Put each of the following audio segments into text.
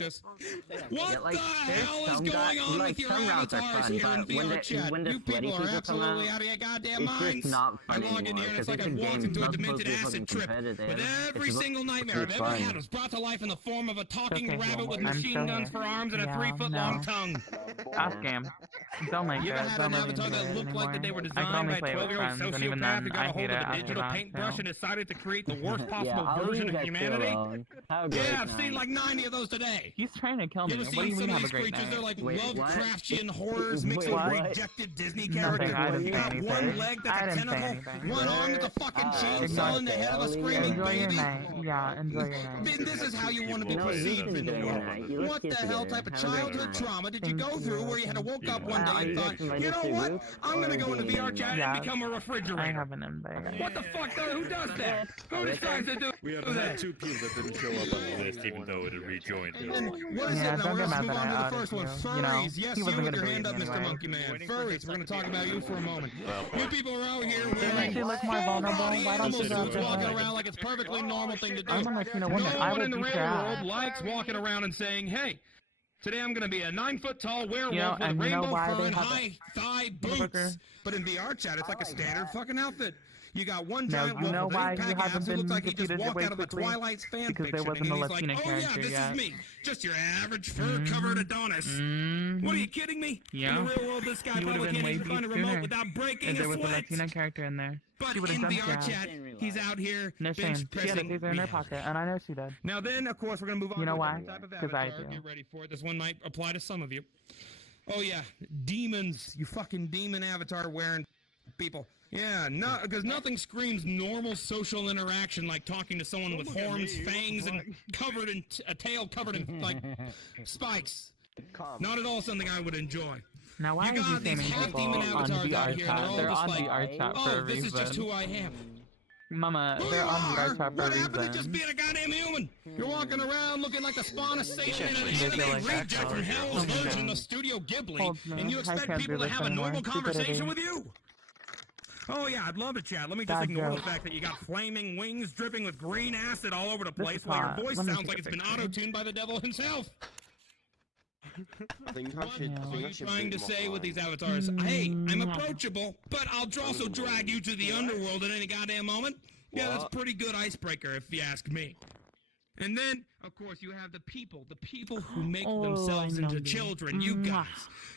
this. What the hell is going on with your avatars here in VRChat? You people are absolutely out of your goddamn minds. I log in here and it's like I've walked into a demented acid trip. With every single nightmare I've ever had was brought to life in the form of a talking rabbit with machine guns for arms and a 3-foot-long tongue. Ask him. Don't make You ever had an avatar that looked like that they were designed by a 12-year-old sociopath who got a hold of a digital paintbrush and decided to create the worst possible version of humanity? Yeah, I've seen like 90 of those today. He's trying to kill me. You ever seen some of these creatures? They're like Lovecraftian horrors mixed with rejected Disney characters. You got one leg that's a tentacle, one arm that's a fucking chainsaw in the head of a screaming baby. Yeah, enjoy your night. Then this is how you want to be perceived in the world. What the hell type of childhood trauma did you go through where you had to woke up one day and thought, you know what? I'm gonna go into VRChat and become a refrigerator. I have an invite. What the fuck? Who does that? Who decides to do that? We have had 2 people that didn't show up on the list, even though it had rejoined. What is it? Now we're gonna move on to the first one. Furries. Yes, you with your hand up, Mr. Monkey Man. Furries. We're gonna talk about you for a moment. You people are out here wearing full-body animal suits, walking around like it's a perfectly normal thing to do. No one in the real world likes walking around and saying, "Hey, today I'm going to be a 9-foot-tall werewolf with rainbow fur and high-thigh boots." But in VRChat, it's like a standard fucking outfit. You got one giant wolf with 8-pack abs who looks like he just walked out of a Twilight's fan fiction. And he's like, "Oh yeah, this is me. Just your average fur-covered Adonis." What are you kidding me? Yeah. In the real world, this guy probably can't even find a remote without breaking a sweat. There was a Latina character in there. But in VRChat, he's out here bench pressing. She had a taser in her pocket, and I know she did. Now then, of course, we're going to move on to a different type of avatar. I do. Get ready for it. This one might apply to some of you. Oh yeah, demons. You fucking demon avatar wearing people. Yeah, because nothing screams normal social interaction like talking to someone with horns, fangs, and covered in a tail covered in like spikes. Not at all something I would enjoy. Now why you got these half-demon avatars out here, and they're all just like, "Oh, this is just who I am." Mama, they're on VRChat for a reason. What happened to just being a goddamn human? You're walking around looking like the spawn of Satan in an anime reject from Hell's version of Studio Ghibli, and you expect people to have a normal conversation with you? Oh yeah, I'd love to chat. Let me just ignore the fact that you got flaming wings dripping with green acid all over the place while your voice sounds like it's been auto-tuned by the devil himself. What are you trying to say with these avatars? Hey, I'm approachable, but I'll also drag you to the underworld at any goddamn moment. Yeah, that's a pretty good icebreaker if you ask me. And then, of course, you have the people who make themselves into children, you guys.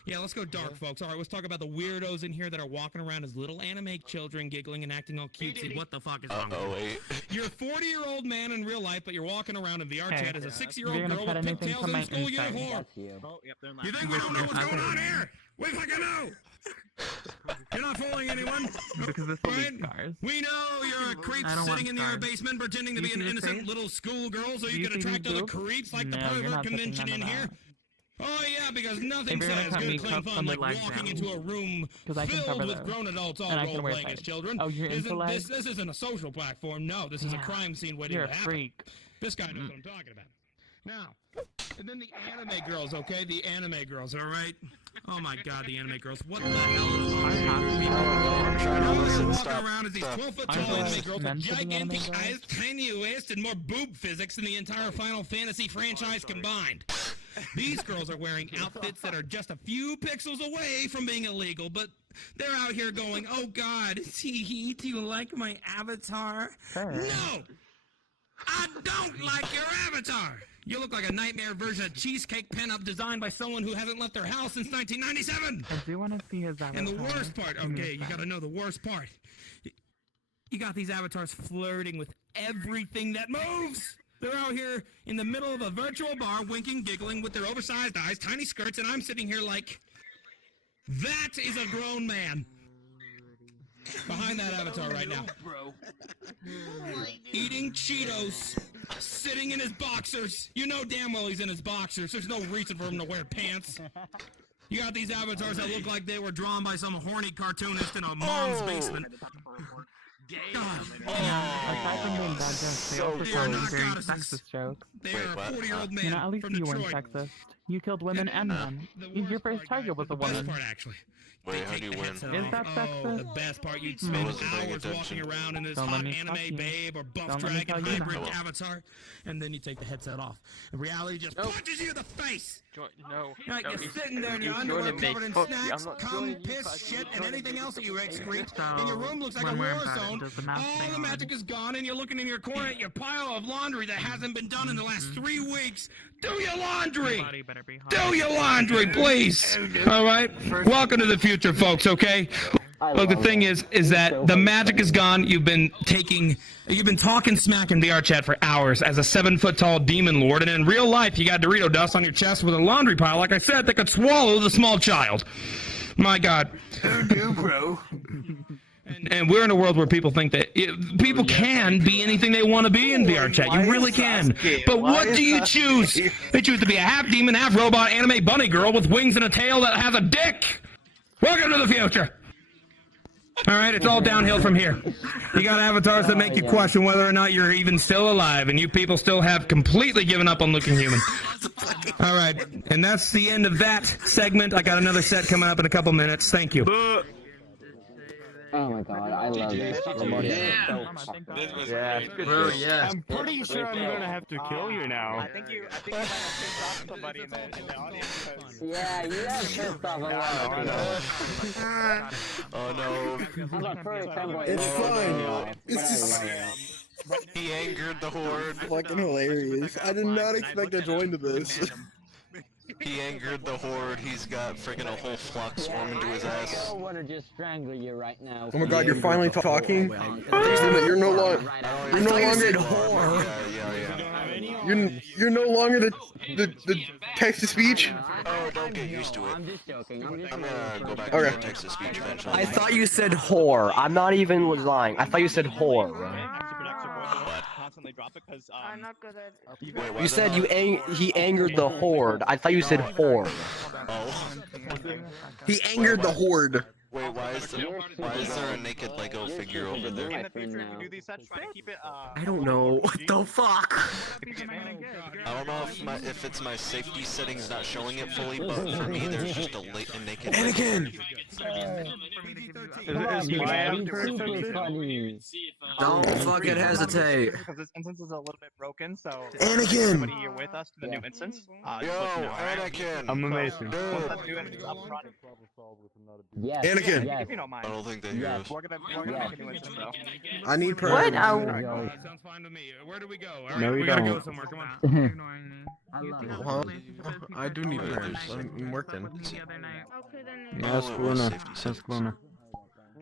Yeah, let's go dark, folks. All right, let's talk about the weirdos in here that are walking around as little anime children, giggling and acting all cutesy. What the fuck is wrong with you? You're a 40-year-old man in real life, but you're walking around in VRChat as a 6-year-old girl with pigtails and a school uniform. You think we don't know what's going on here? We fucking know! You're not fooling anyone. Because this will be scars. We know you're a creep sitting in your basement pretending to be an innocent little schoolgirl so you can attract other creeps like the pervert convention in here. Oh yeah, because nothing says good clean fun like walking into a room filled with grown adults all role-playing as children. This isn't a social platform. No, this is a crime scene waiting to happen. Freak. This guy knows what I'm talking about. Now, and then the anime girls, okay? The anime girls, all right? Oh my god, the anime girls. What the hell is walking around as these 12-foot-tall anime girls with gigantic eyes, tiny waist, and more boob physics than the entire Final Fantasy franchise combined. These girls are wearing outfits that are just a few pixels away from being illegal, but they're out here going, "Oh god, do you like my avatar?" No! I don't like your avatar! You look like a nightmare version of Cheesecake Pinup designed by someone who hasn't left their house since 1997! I do want to see his avatar. And the worst part, okay, you gotta know the worst part. You got these avatars flirting with everything that moves! They're out here in the middle of a virtual bar, winking, giggling with their oversized eyes, tiny skirts, and I'm sitting here like, that is a grown man. Behind that avatar right now. Eating Cheetos, sitting in his boxers. You know damn well he's in his boxers. There's no reason for him to wear pants. You got these avatars that look like they were drawn by some horny cartoonist in a mom's basement. Aside from being bad jokes, they also tell very sexist jokes. They are a 40-year-old man at least from you weren't Detroit. sexist. You killed women and men. Your first target was a The best woman. part, actually. Wait, They how take do you the win? headset Is off. that Oh, the sexist? best part. You'd I spend wasn't paying hours walking attention. around in this Don't hot let me fuck anime you. babe or buff Don't let me dragon tell you hybrid that. avatar, and then you take the headset off. And reality just punches you in the face. No. Like you're sitting there in your You're underwear joining me. covered in Fuck you, snacks, I'm not cum, joining you, piss, Cosby. shit, You're and joining anything me. else that you excrete. So, And your room looks like a when we're in war bed, zone. does the mask All stay the on? magic is gone, and you're looking in your corner at your pile of laundry that hasn't been done in the last 3 weeks. Do your laundry. Your body better be hot. Do your laundry, please. All right. Welcome to the future, folks. Okay. Look, the thing is that the magic is gone. You've been talking smack in VRChat for hours as a 7-foot-tall demon lord, and in real life, you got Dorito dust on your chest with a laundry pile, like I said, that could swallow the small child. My God. Oh no, bro. And we're in a world where people think that people can be anything they want to be in VRChat. You really can. But what do you choose? They choose to be a half demon, half robot anime bunny girl with wings and a tail that has a dick. Welcome to the future. All right, it's all downhill from here. You got avatars that make you question whether or not you're even still alive, and you people still have completely given up on looking human. All right, and that's the end of that segment. I got another set coming up in a couple minutes. Thank you. Oh my god, I love this. Yeah, bro, yeah. I'm pretty sure I'm gonna have to kill you now. I think you might have pissed off somebody in the audience. Yeah, you have pissed off a lot. Oh no. I'm a furry fanboy. It's fine. But It's just I love it. He angered the horde. fucking hilarious. I did not expect to join to this. He angered the horde. He's got freaking a whole flock swarming to his I ass. want to just strangle you right now. Oh my god, you're finally talking? You're no longer. You're no longer. You're no longer the text to speech. Oh, don't get used to it. I'm just joking. I'm just I'm joking. gonna go back Okay. to text to speech eventually. I thought you said whore. I'm not even lying. I thought you said whore. Constantly drop it because I'm not good at Wait, why You the said hell- he angered the horde. I thought you said whore. Oh. He angered the horde. Wait, why is there a naked Lego figure over there? in the future, if you do these sets, try to keep it. I don't know. What the fuck? I don't know if it's my safety settings not showing it fully, but for me there's just a naked. Anakin! Is super funny. Don't fucking hesitate. Because this instance is a little bit broken, so Anakin! somebody here with us to the new instance. Yo, just let you know, alright? Anakin! I'm amazing. Once that new instance is up and running, Yes. Anakin! Yes. if you don't mind, I don't think they hear us. we're gonna make a new instance though. I need What? prayer. Sounds fine to me. Where do we go? All right, No, we gotta don't. go somewhere. Come on. Ignoring me. I You love think it. all Huh? the relationships people I do need told me prayers. the other night I'm working. was the other night. Okay, then. Yes, Oh, Luna. safety Yes, settings. Luna.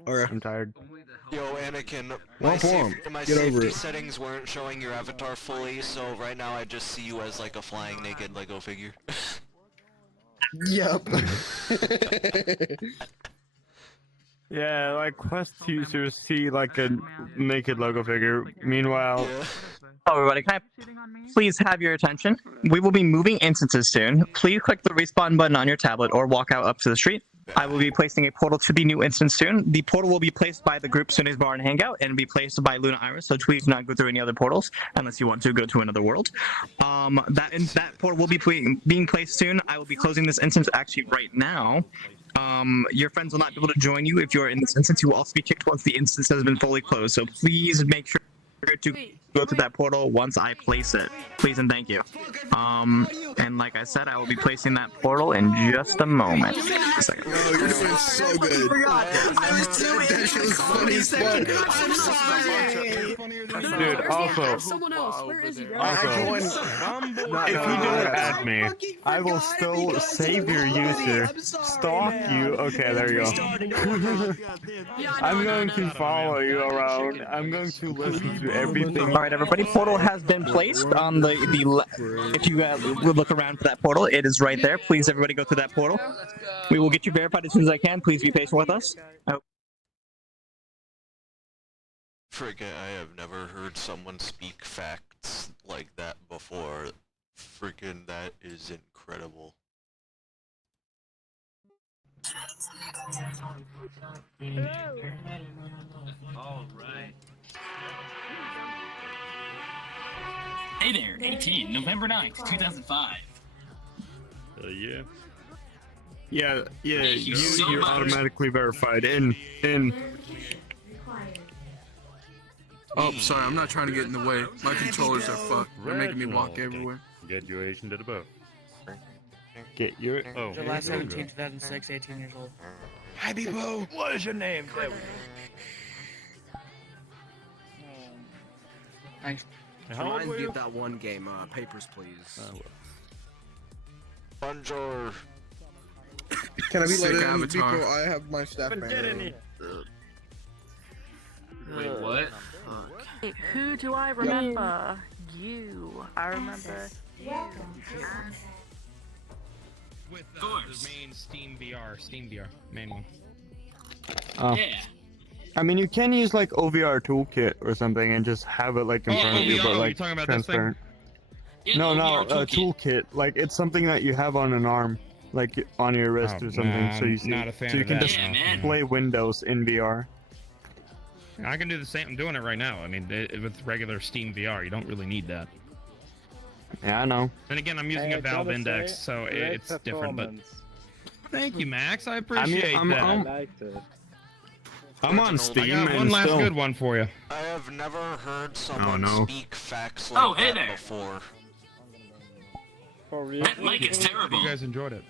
Okay. I'm tired. Yo, Anakin, Well, Plum, my get over safety it. settings weren't showing your avatar fully, so right now I just see you as like a flying naked Lego figure. Yep. Yeah, like Quest users see like a naked logo figure. Meanwhile, Yeah. Oh, everybody, can I please have your attention? We will be moving instances soon. Please click the respawn button on your tablet or walk out up to the street. I will be placing a portal to the new instance soon. The portal will be placed by the group Sundays Bar and Hangout and be placed by Luna Iris, so please do not go through any other portals unless you want to go to another world. That portal will be being placed soon. I will be closing this instance actually right now. Your friends will not be able to join you if you're in this instance. You will also be kicked once the instance has been fully closed, so please make sure to go to that portal once I place it. Please and thank you. And like I said, I will be placing that portal in just a moment. A second. Oh, you're doing so good. I was too That shit was funny as fuck. I'm sorry. dude, also, Someone else. Where is he? I joined. if you don't add me, I will still save your user, stalk you. Okay, there you go. I'm going to follow you around. I'm going to listen to everything. All right, everybody. Portal has been placed on the if you would look around for that portal, it is right there. Please, everybody, go through that portal. We will get you verified as soon as I can. Please be patient with us. Frick, I have never heard someone speak facts like that before. Freaking, that is incredible. Alright. Hey there, 18, November 9th, 2005. Yeah. Yeah, Thank you so you're much. automatically verified. In. Oh, sorry, I'm not trying to get in the way. My controllers are fucked. They're making me walk everywhere. Graduation to the buff. Get your. Oh. July 17, 2006, 18 years old. Hi, Bebo. What is your name, David? Thanks. Remind me of that one game, Papers, Please. Bonjour. Can I be Sick let in, avatar. Bebo? I have my staff man. Wait, what? Wait, who do I remember? You. I remember you. With Of course. the main Steam VR manual. Oh. Yeah. I mean, you can use like OVR toolkit or something and just have it like in front of you, OVR, but you're like talking about this thing? transparent. Yeah, No, OVR toolkit. Like it's something that you have on an arm, like on your wrist Oh, or something. nah, so you I'm not a fan so you of can that, just Yeah, man. play Windows in VR. I can do the same. I'm doing it right now. I mean, with regular Steam VR, you don't really need that. Yeah, I know. Then again, I'm using a Valve Index, so it's different. But thank you, Max. I appreciate that. I'm on Steam. I got one last good one for you. I have never heard someone no. speak facts like Oh, hey that there. before. That mic is terrible. You guys enjoyed it.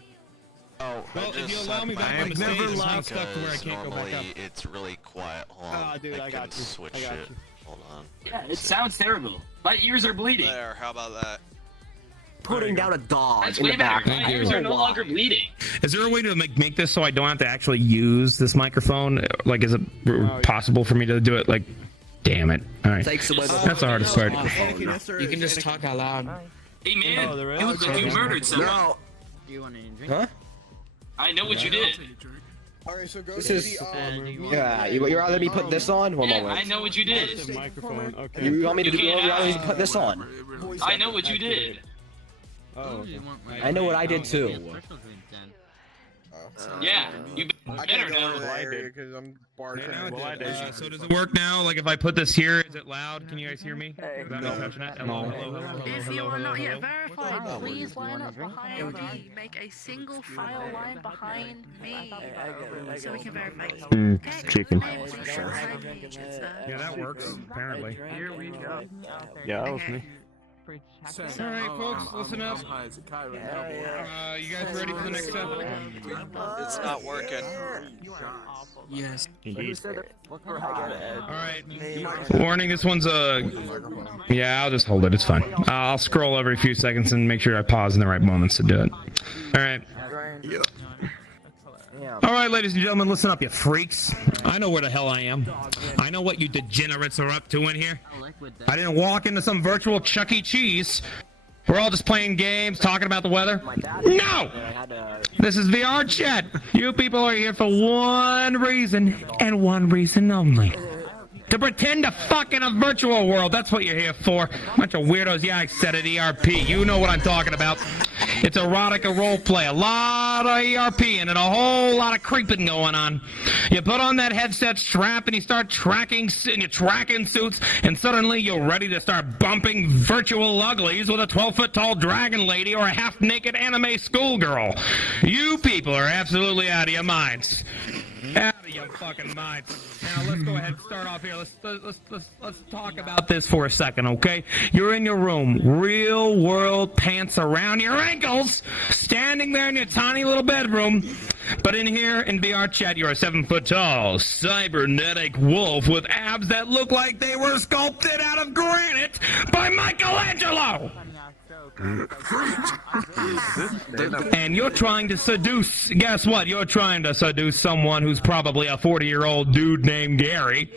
Oh, Well, I if just you allow said me back that on the stage, because I'm kinda stuck to where I can't go back up. normally it's really quiet. Hold on. dude, I got can you. switch I got it. you. Hold on. Yeah, it sounds terrible. My ears are bleeding. There, how about that? Putting down a dog That's in way the better. back. My ears are no longer bleeding. Is there a way to make this so I don't have to actually use this microphone? Like, is it possible for me to do it? Like, damn it! All right, Takes away the that's the hardest part. You can just talk out loud. Hey man, you look like you murdered someone. No. Do you want any drink? Huh? I know what you did. Alright, so go This to is- the, Yeah, you're rather me put this on? One Yeah, moment. I know what you did. The microphone. Okay. You want me to You do can't you rather me have- put this on? I know what you did. Oh. I know what I did too. Yeah, you I better can't go know. to that area because I'm bartending. So does it work now? Like, if I put this here, is it loud? Can you guys hear me? Without me touching it? Hello, hello, hello, hello, If you hello, are not hello, yet hello. verified, please line up behind me. Make a single file line behind me so we can verify you. Okay, chicken. name, please, behind me, sir. Yeah, that works apparently. Here we go. Yeah, that was me. All right, folks, listen up. You guys ready for the next step? It's not working. Yes. Indeed. All right. Warning, this one's yeah, I'll just hold it. It's fine. I'll scroll every few seconds and make sure I pause in the right moments to do it. All right. All right, ladies and gentlemen, listen up, you freaks. I know where the hell I am. I know what you degenerates are up to in here. I didn't walk into some virtual Chuck E. Cheese. We're all just playing games, talking about the weather. No! This is VRChat. You people are here for one reason, and one reason only. To pretend to fuck in a virtual world. That's what you're here for. Bunch of weirdos. Yeah, I said it, ERP. You know what I'm talking about. It's erotica roleplay. A lot of ERP and a whole lot of creeping going on. You put on that headset strap and you start tracking suits, and suddenly you're ready to start bumping virtual uglies with a 12-foot tall dragon lady or a half-naked anime schoolgirl. You people are absolutely out of your minds. Out of your fucking minds. Now let's go ahead and start off here. Let's talk about this for a second, okay? You're in your room, real world pants around your ankles, standing there in your tiny little bedroom. But in here in VRChat, you're a 7-foot tall cybernetic wolf with abs that look like they were sculpted out of granite by Michelangelo. And you're trying to seduce, guess what? You're trying to seduce someone who's probably a 40-year-old dude named Gary.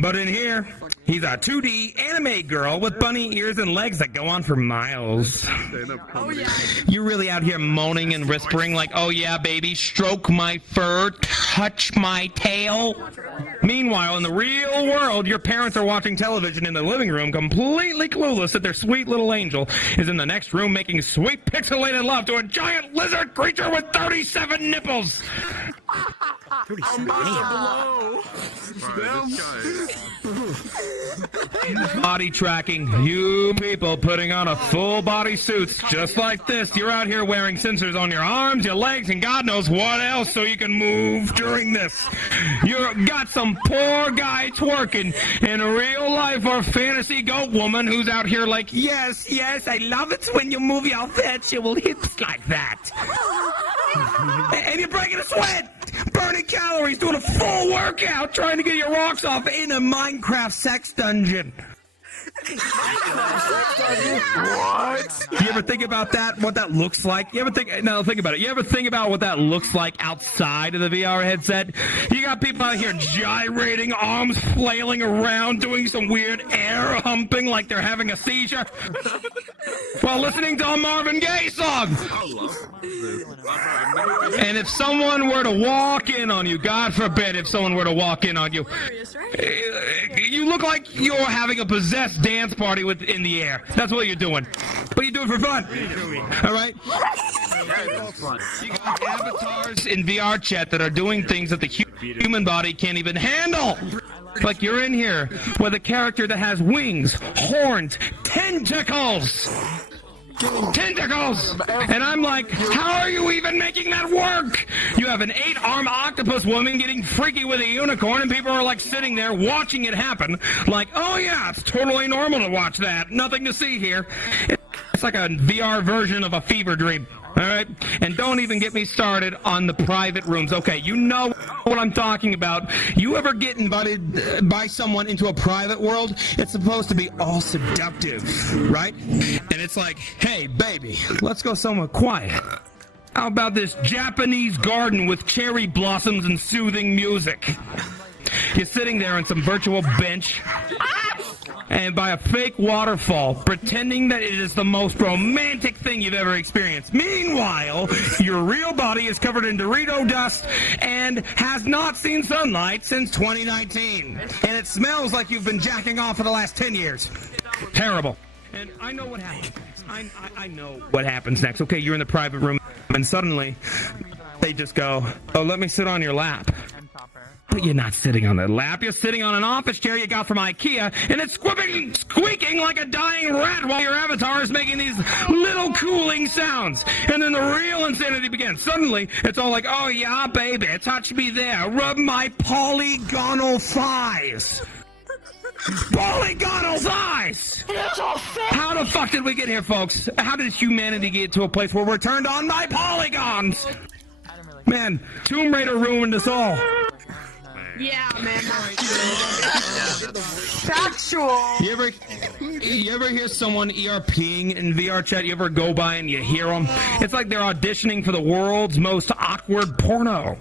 But in here, he's a 2D anime girl with bunny ears and legs that go on for miles. You're really out here moaning and whispering like, oh yeah, baby, stroke my fur, touch my tail. Meanwhile, in the real world, your parents are watching television in the living room, completely clueless that their sweet little angel is in the next room making sweet pixelated love to a giant lizard creature with 37 nipples. Body tracking. You people putting on a full body suits just like this. You're out here wearing sensors on your arms, your legs, and God knows what else so you can move during this. You got some poor guy twerking in real life or fantasy goat woman who's out here like, yes, I love it when you move your virtual hips like that. And you're breaking a sweat, burning calories, doing a full workout, trying to get your rocks off in a Minecraft sex dungeon. What? You ever think about that? What that looks like? You ever think about it. You ever think about what that looks like outside of the VR headset? You got people out here gyrating, arms flailing around, doing some weird air humping like they're having a seizure while listening to a Marvin Gaye song. And if someone were to walk in on you, God forbid if someone were to walk in on you, you look like you're having a possessed dance party in the air. That's what you're doing. But you do it for fun. All right? You got avatars in VRChat that are doing things that the human body can't even handle. Like you're in here with a character that has wings, horns, tentacles. And I'm like, how are you even making that work? You have an 8-armed octopus woman getting freaky with a unicorn, and people are like sitting there watching it happen like, oh yeah, it's totally normal to watch that, nothing to see here. It's like a VR version of a fever dream. All right, and don't even get me started on the private rooms. Okay, you know what I'm talking about. You ever get invited by someone into a private world? It's supposed to be all seductive, right? And it's like, hey, baby, let's go somewhere quiet. How about this Japanese garden with cherry blossoms and soothing music? You're sitting there on some virtual bench and by a fake waterfall, pretending that it is the most romantic thing you've ever experienced. Meanwhile, your real body is covered in Dorito dust and has not seen sunlight since 2019. And it smells like you've been jacking off for the last 10 years. Terrible. And I know what happens. I know what happens next. Okay, you're in the private room, and suddenly they just go, oh, let me sit on your lap. But you're not sitting on the lap. You're sitting on an office chair you got from IKEA, and it's squeaking like a dying rat while your avatar is making these little cooling sounds. And then the real insanity begins. Suddenly, it's all like, oh yeah, baby, touch me there. Rub my polygonal thighs. Polygonal thighs! How the fuck did we get here, folks? How did humanity get to a place where we're turned on by polygons? Man, Tomb Raider ruined us all. Yeah, man. Factual. You ever hear someone ERPing in VRChat? You ever go by and you hear them? It's like they're auditioning for the world's most awkward porno.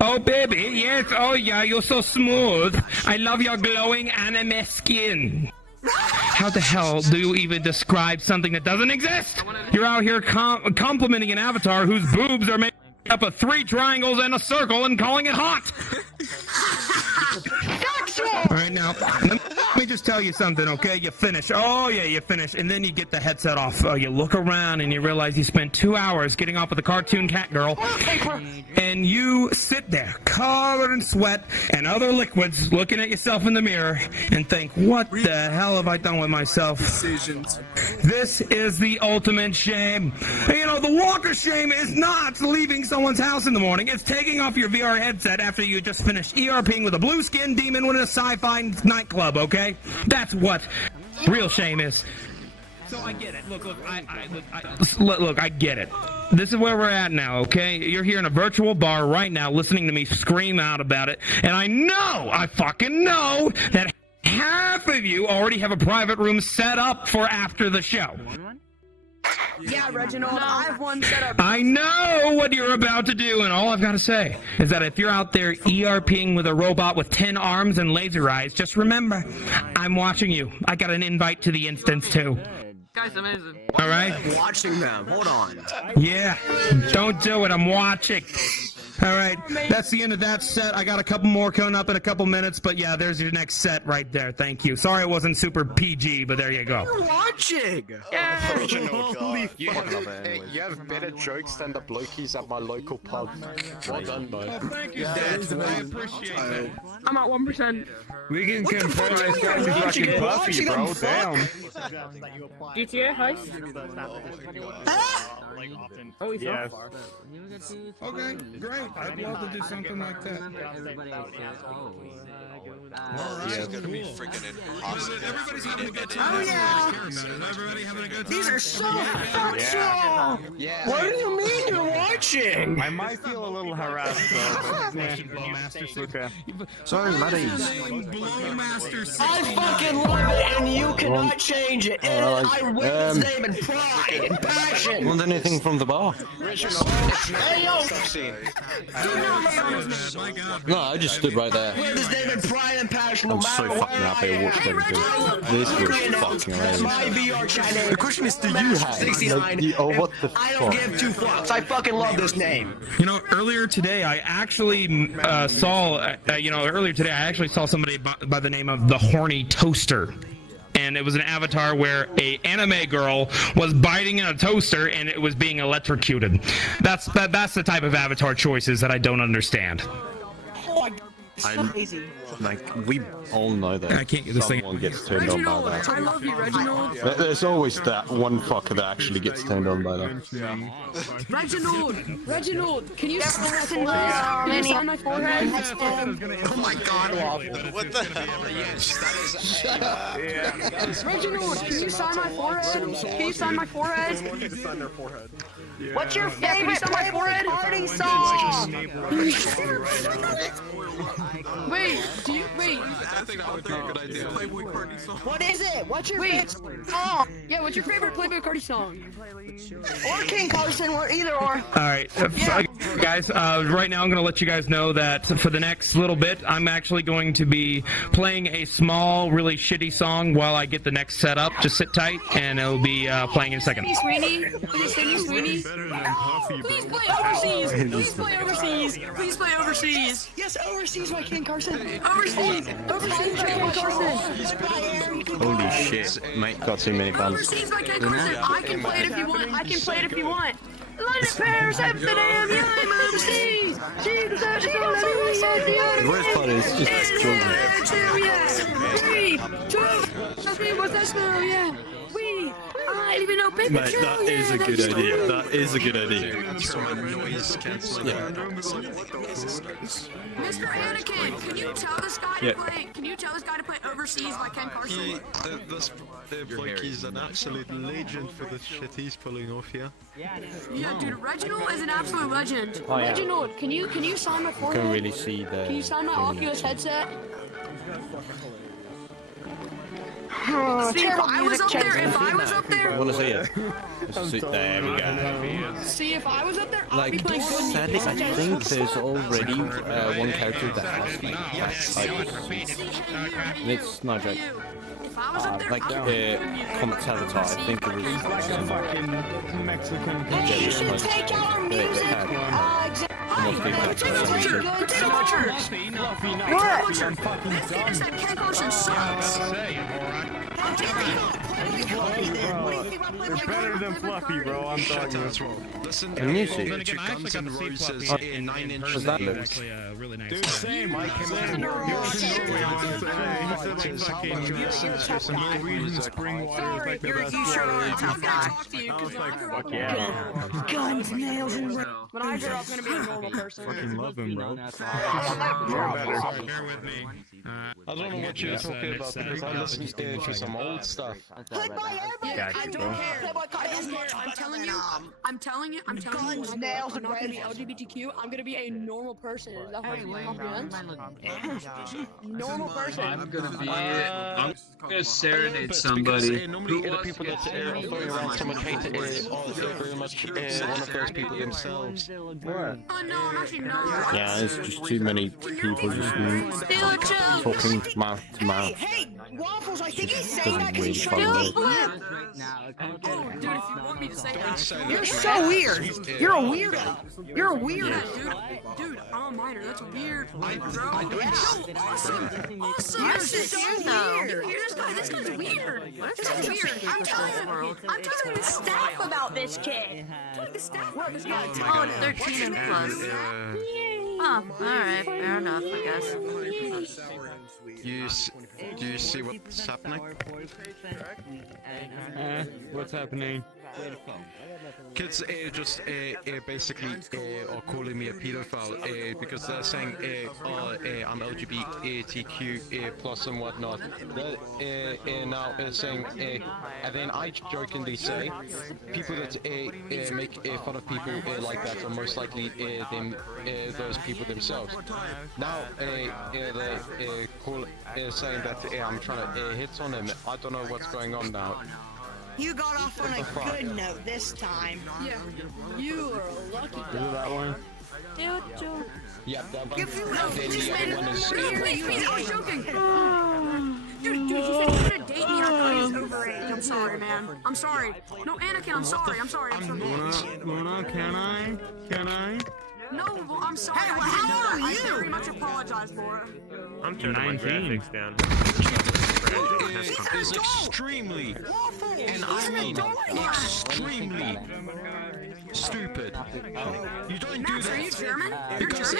Oh, baby, yes, oh yeah, you're so smooth. I love your glowing anime skin. How the hell do you even describe something that doesn't exist? You're out here complimenting an avatar whose boobs are made up of 3 triangles and a circle and calling it hot. All right, now, let me just tell you something, okay? You finish. Oh, yeah, you finish. And then you get the headset off. You look around and you realize you spent 2 hours getting off with a cartoon cat girl. And you sit there, covered in sweat and other liquids, looking at yourself in the mirror and think, what the hell have I done with myself? Decisions. This is the ultimate shame. You know, the walk of shame is not leaving someone's house in the morning. It's taking off your VR headset after you just finished ERPing with a blue-skinned demon in a sci-fi nightclub, okay? That's what real shame is. So I get it. Look, I get it. This is where we're at now, okay? You're here in a virtual bar right now listening to me scream out about it. And I fucking know that half of you already have a private room set up for after the show. Yeah, Reginald, I have one set up. I know what you're about to do, and all I've got to say is that if you're out there ERPing with a robot with 10 arms and laser eyes, just remember, I'm watching you. I got an invite to the instance, too. Guy's amazing. All right? I'm watching them. Hold on. Yeah, don't do it. I'm watching. All right, that's the end of that set. I got a couple more coming up in a couple minutes, but yeah, there's your next set right there. Thank you. Sorry it wasn't super PG, but there you go. You're watching! Holy fuck. Hey, you have better jokes than the blokies at my local pub. Well done, bro. Thank you, I appreciate that. I'm at 1%. We can confirm this guy's fucking Buffy, bro. Damn. GTA heist? Oh, he's Yes. Okay, great. I'd love to do something like that. This is gonna be freaking impossible. Everybody's having a good time. Oh, yeah. Everybody having a good time. These are so functional! Yeah. What do you mean you're watching? I might feel a little harassed though. Okay. Sorry, buddies. I fucking love it, and you cannot change it. I win his name in pride and passion. Want anything from the bar? Hey, yo! No, I just stood right there. Win his name in pride and passion. I'm so fucking happy I watched everything. This was fucking amazing. My VRChat name. The question is, do you have? 69. Oh, what the fuck? I don't give two fucks. I fucking love this name. You know, earlier today I actually saw somebody by the name of the Horny Toaster. And it was an avatar where a anime girl was biting in a toaster and it was being electrocuted. That's the type of avatar choices that I don't understand. Like, we all know that I can't get this thing. someone gets turned on by that. I love you, Reginald. There's always that one fucker that actually gets turned on by that. Reginald, can you sign my forehead? Oh my god, what the hell? Shut up. Reginald, can you sign my forehead? Can you sign my forehead? What's your favorite party song? Wait, wait. I think that would be a good idea. Playboy party song. What is it? What's your favorite song? Yeah, what's your favorite Playboy Cardi song? Or King Carson, or either or. All right, guys. Right now, I'm going to let you guys know that for the next little bit, I'm actually going to be playing a small, really shitty song while I get the next set up. Just sit tight, and it'll be playing in a second. Sweeney, please sing me, Sweeney. Please play overseas. Please play overseas. Please play overseas. Yes, overseas by King Carson. Overseas by King Carson. Holy shit, mate, got too many fans. Overseas by King Carson. I can play it if you want. I can play it if you want. London, Paris, Amsterdam, yeah, I'm overseas. Jesus, I just want to be The worst part is just children. 3, 2, that's me, what's that smell, yeah. We, I don't even know paper. Mate, that is a good idea. That is a good idea. Yeah. Mr. Anakin, can you tell this guy to play? Can you tell this guy to play Overseas by Ken Carson? The bloke is an absolute legend for the shit he's pulling off here. Yeah, dude, Reginald is an absolute legend. Oh, yeah. Reginald, can you sign my You forehead? can really see the... Can you sign my Oculus headset? If I was up there, I want to see it. There we go. see if I was up there, I'd be Like, playing good sadly, I think there's already one character that has like and it's not a joke. If I was up there, Like Comet's Avatar, I think it was Mexican. Hey, you should take our music. You're better than Fluffy, bro. I'm telling you. Listen, And music. Guns N' Roses in 9 inches. Does that look? Really nice. Dude, same. I came in. Sorry, you're a tough guy. Fuck yeah. Guns, nails, and when I grow up, I'm gonna be a normal person. Fucking love him, bro. Bear with me. I don't know what you're talking about because I listen to some old stuff. Yeah, I don't care. I'm telling you. Guns, nails, and I'm not gonna be LGBTQ. I'm gonna be a normal person. Is that how you comprehend? Normal person. I'm gonna serenade somebody. Normally, the people that throwing around so much hate is very much one of those people themselves. Oh no, I'm actually not. Yeah, it's just too many people just talking mouth to mouth. Hey, Waffles, I think he's saying that because he's trying to date you. Oh, dude, if you want me to say that. You're so weird. You're a weirdo. You're a weirdo. Dude, I'm a minor. That's weird. Bro. Awesome. Awesome. Yes, it's so weird. This guy's weird. This guy's weird. I'm telling the staff about this kid. The staff about this guy. Oh, 13 and plus. Oh, alright. Fair enough, I guess. Do you see what's happening? What's happening? Kids just basically are calling me a pedophile because they're saying I'm LGBTQ plus and whatnot. They're now saying, and then I jokingly say, people that make fun of people like that are most likely those people themselves. Now they call saying that I'm trying to hit on him. I don't know what's going on now. You got off on a good note this time. Yeah. You are a lucky guy. Is it that one? Dude. Yeah, that one. If you The other one is... Please, I was joking. Dude, you said you couldn't date me. I thought he was overage. I'm sorry, man. I'm sorry. No, Anakin, I'm sorry. Luna, can I? No, well, I'm sorry. Hey, well, how old are you? I very much apologize for it. I'm turning my graphics down. is extremely, and I mean extremely stupid. You don't do that. Are you German? Because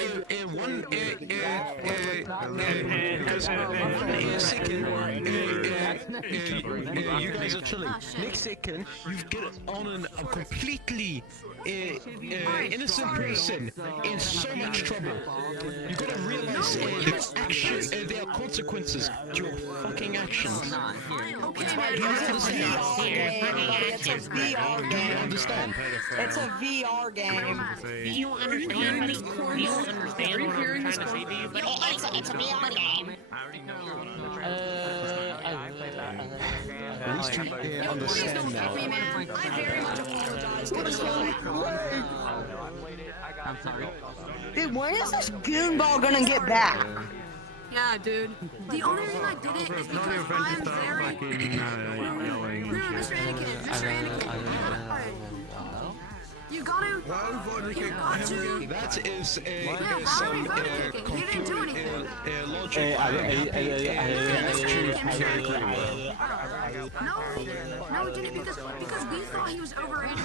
you guys are chilling. Next second, you get on a completely innocent person in so much trouble. You gotta realize there are consequences to your fucking actions. Okay, man. It's a VR game. Do you understand? It's a VR game. Do you understand? Do you understand what I'm trying to say to you? It's a VR game. At least you understand now. I very much apologize to this guy. I'm sorry. Dude, when is this goonball gonna get back? Yeah, dude. The only reason I did it is because I'm very... Mr. Anakin. You gotta... That is some he didn't do anything. logic. No, we didn't because we thought he was overrated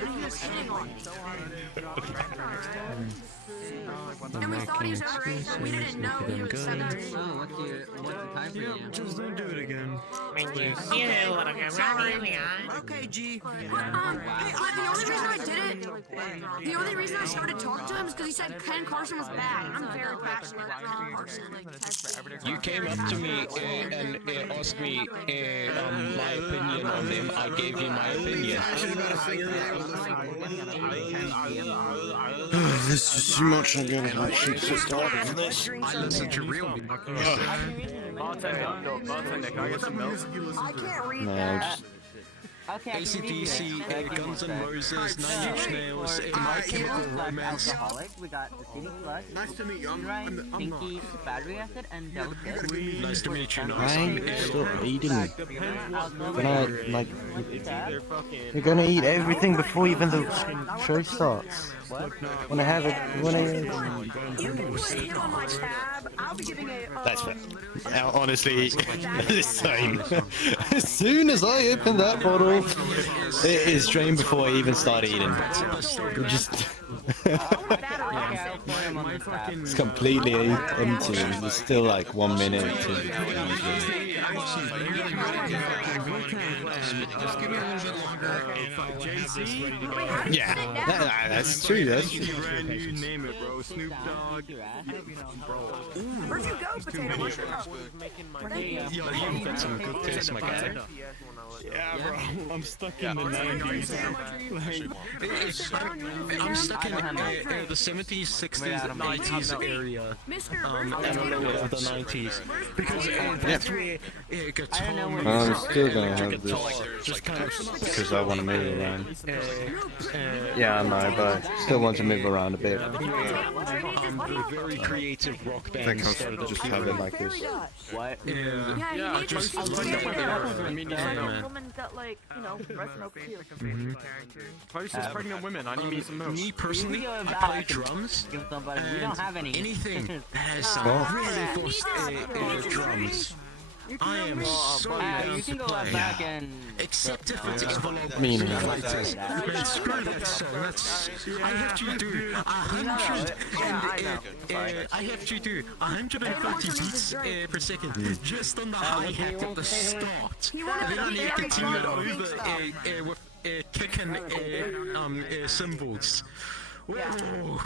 and he was hitting on me. And we thought he was overrated and we didn't know he was 17. What's the time for you? Just don't do it again. Okay, G. The only reason I started talking to him is because he said Ken Carson was bad. And I'm very passionate about Carson. You came up to me and asked me my opinion on him. I gave you my opinion. This is too much. I'm gonna actually sit down on this. I listen to real music. Bartender, can I get some milk? I can't read No, that. just... AC/DC, Guns N' Roses, Nine Inch Nails, My Chemical Romance. We got the CD Plus. Nice to meet you. Pinky, battery acid, and delicate. Nice to meet you. Stop eating. You're gonna eat everything before even the show starts. When I have it, That's fair. Honestly, the same. As soon as I open that bottle, it is drained before I even start eating. Just... it's completely empty. There's still like 1 minute to eat. Yeah, that's true. That's true. You name it, bro. Snoop Dogg. Where'd you go, Potato Mushroom? Yo, you've got some good taste, my guy. Yeah, bro. I'm stuck in the 90s. I'm stuck in the 70s, 60s, 90s area. And a little of the 90s. Because that's where guitar music, I'm still gonna have this. just kind of Because I want to move around. Yeah, I know, but I still want to move around a bit. very creative rock I band think I'll started just have it like this. What? Yeah, just woman got like, you know, breast milk too. Closest pregnant women. I need some milk. Me personally, I play drums. We don't have any. Anything that has some really good drums. I am so down You can to go play. back and. Except if it's envelope Meaning. fighters. But screw that song. I have to do 100 I have to do 130 beats per second just on the hi-hat at the start. And then I need to continue it over with kicking cymbals. Whoa.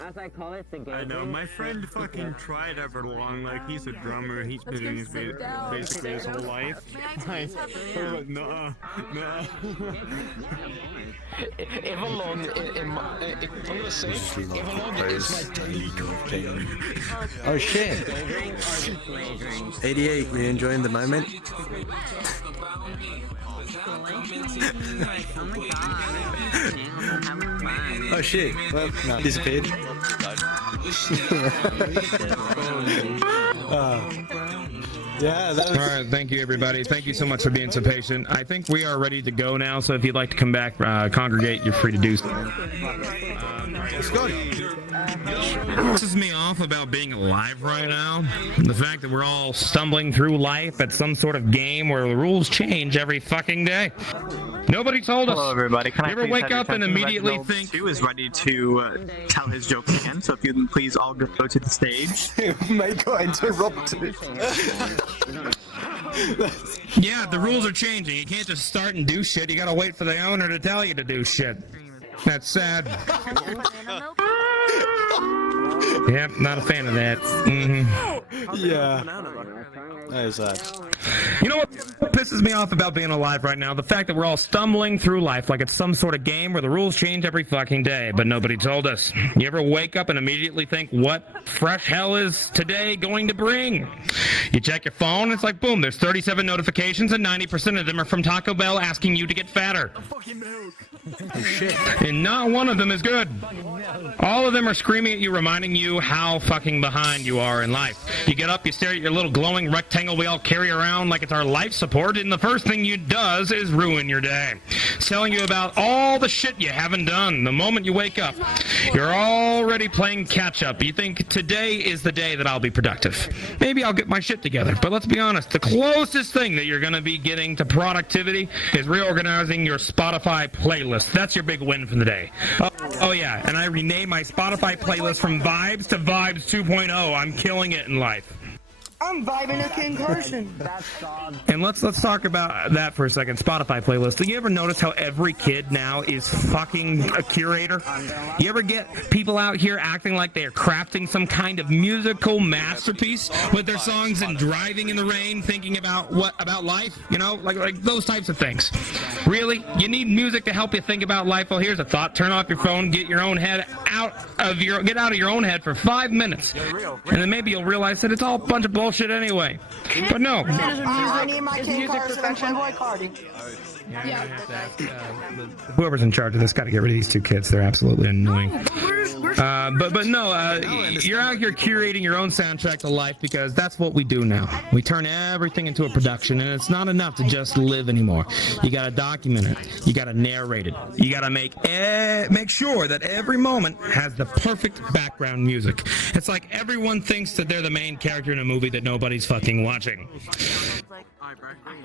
As I call it, the game. I know, my friend fucking tried ever long, like he's a drummer, he's been doing his basically his whole life. Like, no. Everlong, I'm gonna say, Everlong is my daily companion. Oh shit! 88, you enjoying the moment? Oh shit, well, no, disappeared. Yeah, that was... Alright, thank you everybody. Thank you so much for being so patient. I think we are ready to go now, so if you'd like to come back, congregate, you're free to do so. Let's go. Pisses me off about being alive right now. The fact that we're all stumbling through life at some sort of game where the rules change every fucking day. Nobody told us. Hello, everybody. Can I You ever please wake have your up and attention? immediately Reginald think... 2 is ready to tell his jokes again, so if you can please all go to the stage. May got interrupted. Yeah, the rules are changing. You can't just start and do shit. You gotta wait for the owner to tell you to do shit. That's sad. Yep, not a fan of that. Yeah. That is sad. You know what pisses me off about being alive right now? The fact that we're all stumbling through life like it's some sort of game where the rules change every fucking day, but nobody told us. You ever wake up and immediately think, what fresh hell is today going to bring? You check your phone, it's like, boom, there's 37 notifications and 90% of them are from Taco Bell asking you to get fatter. Oh shit. And not one of them is good. All of them are screaming at you, reminding you how fucking behind you are in life. You get up, you stare at your little glowing rectangle we all carry around like it's our life support, and the first thing you does is ruin your day. It's telling you about all the shit you haven't done. The moment you wake up, you're already playing catch up. You think today is the day that I'll be productive. Maybe I'll get my shit together. But let's be honest, the closest thing that you're going to be getting to productivity is reorganizing your Spotify playlist. That's your big win for the day. Oh yeah, and I renamed my Spotify playlist from Vibes to Vibes 2.0. I'm killing it in life. I'm vibing to King Carson. And let's talk about that for a second. Spotify playlist. Do you ever notice how every kid now is fucking a curator? You ever get people out here acting like they're crafting some kind of musical masterpiece with their songs and driving in the rain, thinking about life? You know, like those types of things. Really? You need music to help you think about life? Well, here's a thought. Turn off your phone. Get out of your own head for 5 minutes, and then maybe you'll realize that it's all a bunch of bullshit anyway. But no. I need my King Carson boy Cardi. Whoever's in charge of this got to get rid of these two kids. They're absolutely annoying. But no, you're out here curating your own soundtrack to life because that's what we do now. We turn everything into a production, and it's not enough to just live anymore. You got to document it. You got to narrate it. You got to make sure that every moment has the perfect background music. It's like everyone thinks that they're the main character in a movie that nobody's fucking watching.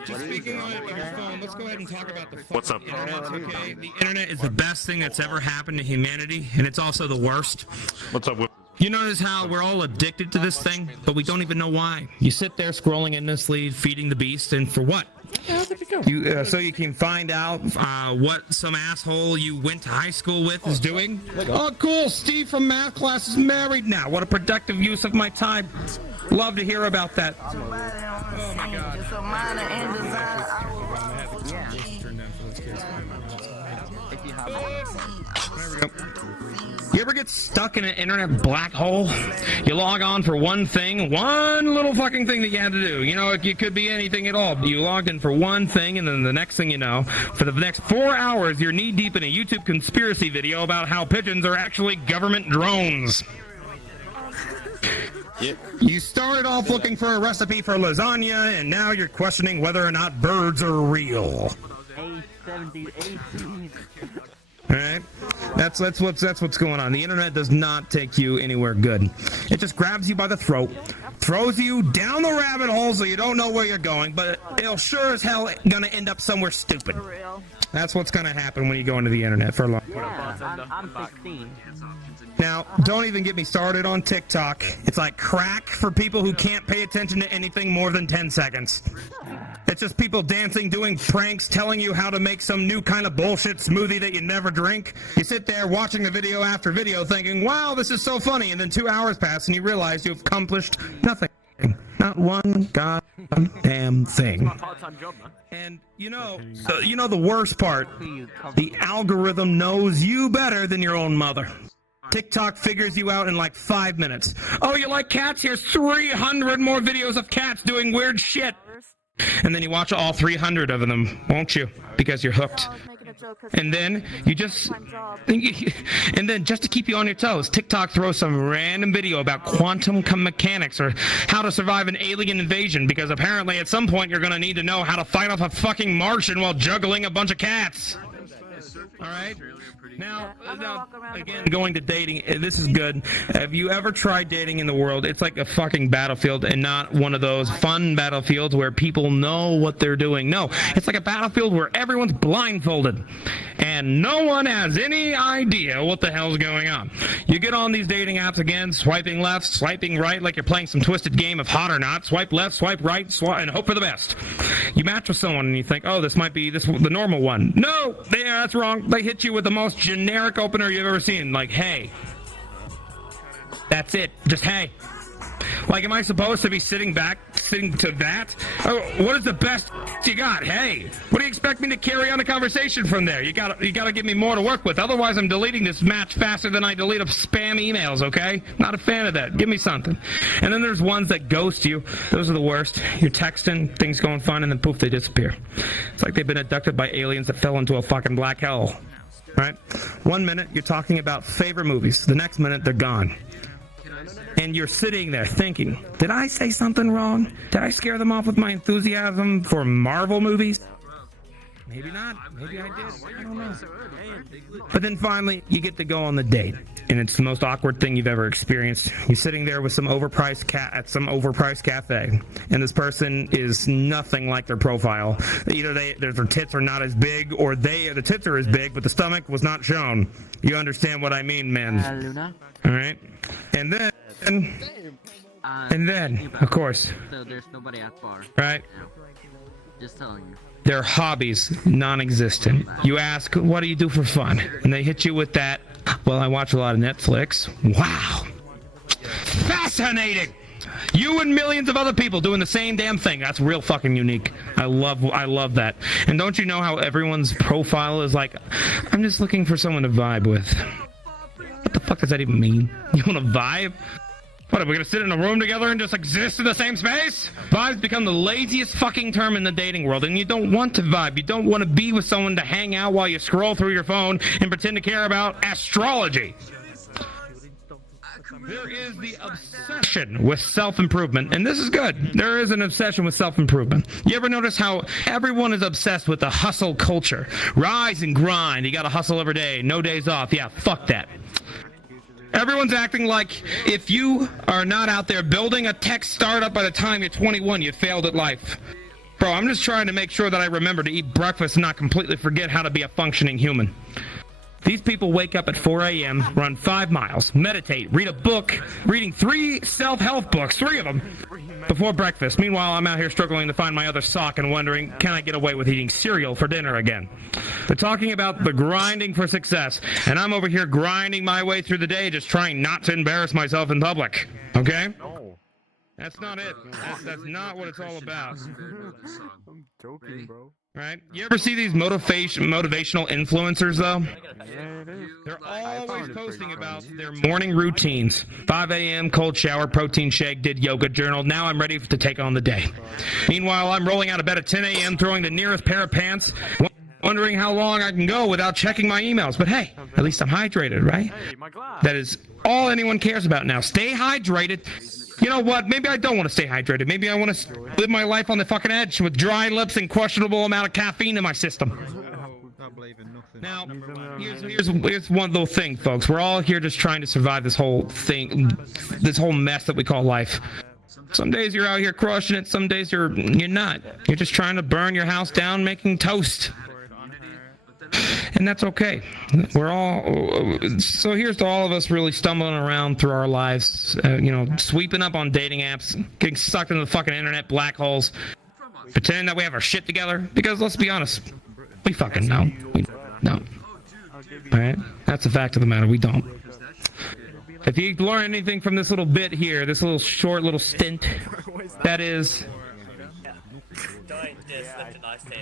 Just speaking on your phone, let's go ahead and talk about the What's up? Internet's okay. The internet is the best thing that's ever happened to humanity, and it's also the worst. What's up, Whip? You notice how we're all addicted to this thing, but we don't even know why. You sit there scrolling endlessly, feeding the beast, and for what? So you can find out what some asshole you went to high school with is doing. Oh, cool! Steve from math class is married now. What a productive use of my time. Love to hear about that. Oh my God. You ever get stuck in an internet black hole? You log on for one thing, one little fucking thing that you had to do. You know, it could be anything at all. You logged in for one thing, and then the next thing you know, for the next 4 hours, you're knee-deep in a YouTube conspiracy video about how pigeons are actually government drones. Yep. You started off looking for a recipe for lasagna, and now you're questioning whether or not birds are real. Alright? That's what's going on. The internet does not take you anywhere good. It just grabs you by the throat, throws you down the rabbit hole so you don't know where you're going, but it'll sure as hell gonna end up somewhere stupid. That's what's gonna happen when you go into the internet for a long time. Yeah, I'm 16. Now, don't even get me started on TikTok. It's like crack for people who can't pay attention to anything more than 10 seconds. It's just people dancing, doing pranks, telling you how to make some new kind of bullshit smoothie that you never drink. You sit there watching the video after video thinking, wow, this is so funny, and then 2 hours pass and you realize you've accomplished nothing. Not one goddamn thing. And you know the worst part, the algorithm knows you better than your own mother. TikTok figures you out in like 5 minutes. Oh, you like cats? Here's 300 more videos of cats doing weird shit. And then you watch all 300 of them, won't you? Because you're hooked. And then you just... And then just to keep you on your toes, TikTok throws some random video about quantum mechanics or how to survive an alien invasion, because apparently at some point you're going to need to know how to fight off a fucking Martian while juggling a bunch of cats. Alright? Now, again, going to dating, this is good. Have you ever tried dating in the world? It's like a fucking battlefield, and not one of those fun battlefields where people know what they're doing. No, it's like a battlefield where everyone's blindfolded, and no one has any idea what the hell's going on. You get on these dating apps again, swiping left, swiping right, like you're playing some twisted game of hot or not. Swipe left, swipe right, and hope for the best. You match with someone, and you think, oh, this might be the normal one. No, yeah, that's wrong. They hit you with the most generic opener you've ever seen. Like, hey. That's it. Just hey. Like, am I supposed to be sitting to that? Oh, what is the best you got? Hey. What do you expect me to carry on the conversation from there? You gotta give me more to work with. Otherwise, I'm deleting this match faster than I delete spam emails, okay? Not a fan of that. Give me something. And then there's ones that ghost you. Those are the worst. You're texting, things going fine, and then poof, they disappear. It's like they've been abducted by aliens that fell into a fucking black hole. Right? 1 minute, you're talking about favorite movies. The next minute, they're gone. And you're sitting there thinking, did I say something wrong? Did I scare them off with my enthusiasm for Marvel movies? Maybe not. Maybe I did. I don't know. But then finally, you get to go on the date. And it's the most awkward thing you've ever experienced. You're sitting there with some overpriced at some overpriced cafe, and this person is nothing like their profile. Either their tits are not as big, or the tits are as big, but the stomach was not shown. You understand what I mean, man? Luna? All right. And then, of course. So there's nobody at bar. Right. Just telling you. Their hobbies, non-existent. You ask, what do you do for fun? And they hit you with that, well, I watch a lot of Netflix. Wow. Fascinating! You and millions of other people doing the same damn thing. That's real fucking unique. I love that. And don't you know how everyone's profile is like, I'm just looking for someone to vibe with. What the fuck does that even mean? You want to vibe? What, are we gonna sit in a room together and just exist in the same space? Vibes become the laziest fucking term in the dating world, and you don't want to vibe. You don't want to be with someone to hang out while you scroll through your phone and pretend to care about astrology. There is the obsession with self-improvement, and this is good. There is an obsession with self-improvement. You ever notice how everyone is obsessed with the hustle culture? Rise and grind. You gotta hustle every day. No days off. Yeah, fuck that. Everyone's acting like if you are not out there building a tech startup by the time you're 21, you failed at life. Bro, I'm just trying to make sure that I remember to eat breakfast and not completely forget how to be a functioning human. These people wake up at 4 a.m., run 5 miles, meditate, read a book, reading 3 self-help books, 3 of them, before breakfast. Meanwhile, I'm out here struggling to find my other sock and wondering, can I get away with eating cereal for dinner again? They're talking about the grinding for success, and I'm over here grinding my way through the day just trying not to embarrass myself in public. Okay? That's not it. That's not what it's all about. I'm joking, bro. Right? You ever see these motivational influencers, though? Yeah, it is. They're always posting about their morning routines. 5 a.m., cold shower, protein shake, did yoga journal. Now I'm ready to take on the day. Meanwhile, I'm rolling out of bed at 10 a.m., throwing the nearest pair of pants, wondering how long I can go without checking my emails. But hey, at least I'm hydrated, right? Hey, my glass. That is all anyone cares about now. Stay hydrated. You know what? Maybe I don't want to stay hydrated. Maybe I want to live my life on the fucking edge with dry lips and questionable amount of caffeine in my system. Now, here's one little thing, folks. We're all here just trying to survive this whole thing, this whole mess that we call life. Some days you're out here crushing it. Some days you're not. You're just trying to burn your house down, making toast. And that's okay. We're all, so here's to all of us really stumbling around through our lives, sweeping up on dating apps, getting sucked into the fucking internet black holes, pretending that we have our shit together, because let's be honest, we fucking know. We know. Alright? That's the fact of the matter, we don't. If you learn anything from this little bit here, this little short little stint, that is...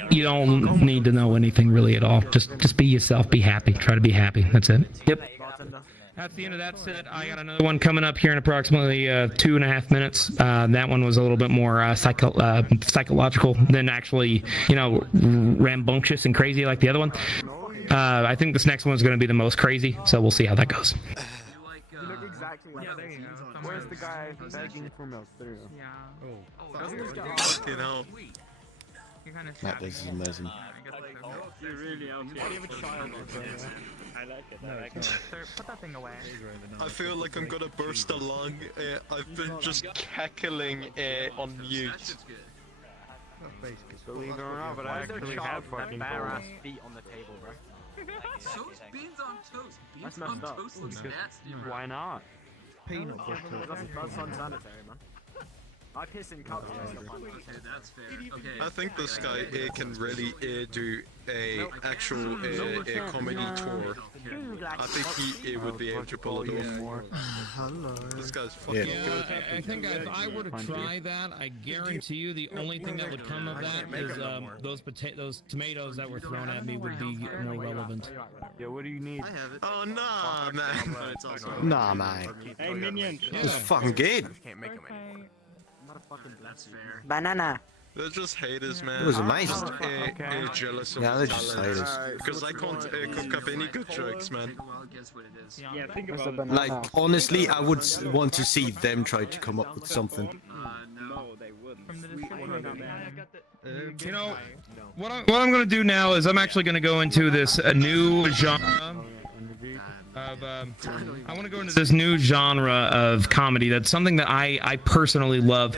You don't need to know anything really at all. Just be yourself, be happy, try to be happy. That's it. Yep. That's the end of that set. I got another one coming up here in approximately 2.5 minutes. That one was a little bit more psychological than actually, rambunctious and crazy like the other one. I think this next one is going to be the most crazy, so we'll see how that goes. You look exactly like Where's the guy begging for milk? There you go. You know. That is amazing. You're really out here. I like it. I like it. Sir, put that thing away. I feel like I'm gonna burst a lung. I've been just cackling on mute. Believe it or not, but I actually have fucking bare-ass feet on the table, bro. Toast? Beans on toast. Beans That's on messed up. toast looks nasty, bro. Why not? Peanut butter. That's unsanitary, man. I piss in cups. Okay, that's fair. Okay. I think this guy can really do a actual comedy tour. I think he would be able to pull it off. This guy's fucking good. I think if I were to try that, I guarantee you the only thing that would come of that is those tomatoes that were thrown at me would be more relevant. Yeah, what do you need? Oh nah, man. Nah, man. Hey, minion. It's fucking good. That's fair. Banana. They're just haters, man. It was amazing. Jealous of Yeah, they're just talent. haters. Because I can't cook up any good jokes, man. Well, guess what it is. Yeah, think about it. Like, honestly, I would want to see them try to come up with something. No, they wouldn't. What I'm going to do now is I'm actually going to go into this new genre of I want to go into this new genre of comedy. That's something that I personally love.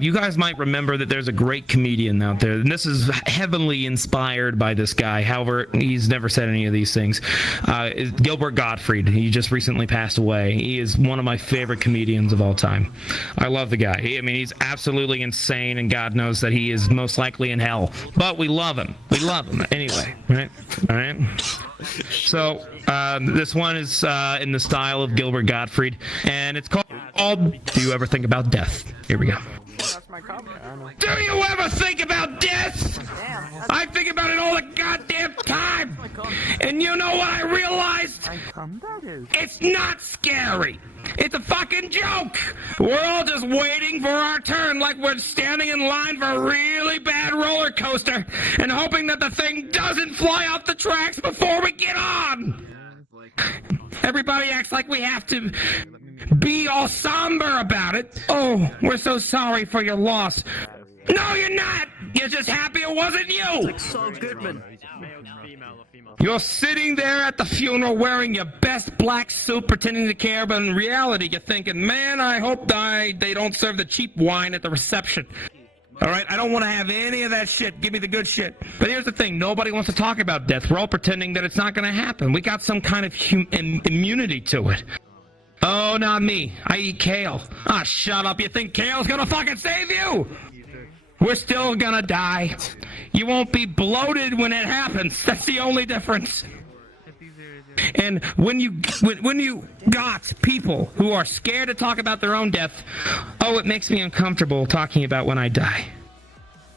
You guys might remember that there's a great comedian out there, and this is heavily inspired by this guy. However, he's never said any of these things. Gilbert Gottfried. He just recently passed away. He is one of my favorite comedians of all time. I love the guy. He's absolutely insane, and God knows that he is most likely in hell. But we love him. We love him anyway, right? All right. So this one is in the style of Gilbert Gottfried, and it's called Do You Ever Think About Death? Here we go. Do you ever think about death? I think about it all the goddamn time. And you know what I realized? It's not scary. It's a fucking joke. We're all just waiting for our turn like we're standing in line for a really bad roller coaster and hoping that the thing doesn't fly off the tracks before we get on. Everybody acts like we have to be all somber about it. Oh, we're so sorry for your loss. No, you're not. You're just happy it wasn't you. Saul Goodman. You're sitting there at the funeral wearing your best black suit pretending to care, but in reality you're thinking, man, I hope they don't serve the cheap wine at the reception. All right, I don't want to have any of that shit. Give me the good shit. But here's the thing. Nobody wants to talk about death. We're all pretending that it's not going to happen. We got some kind of immunity to it. Oh, not me. I eat kale. Ah, shut up. You think kale's going to fucking save you? We're still going to die. You won't be bloated when it happens. That's the only difference. And when you got people who are scared to talk about their own death, oh, it makes me uncomfortable talking about when I die.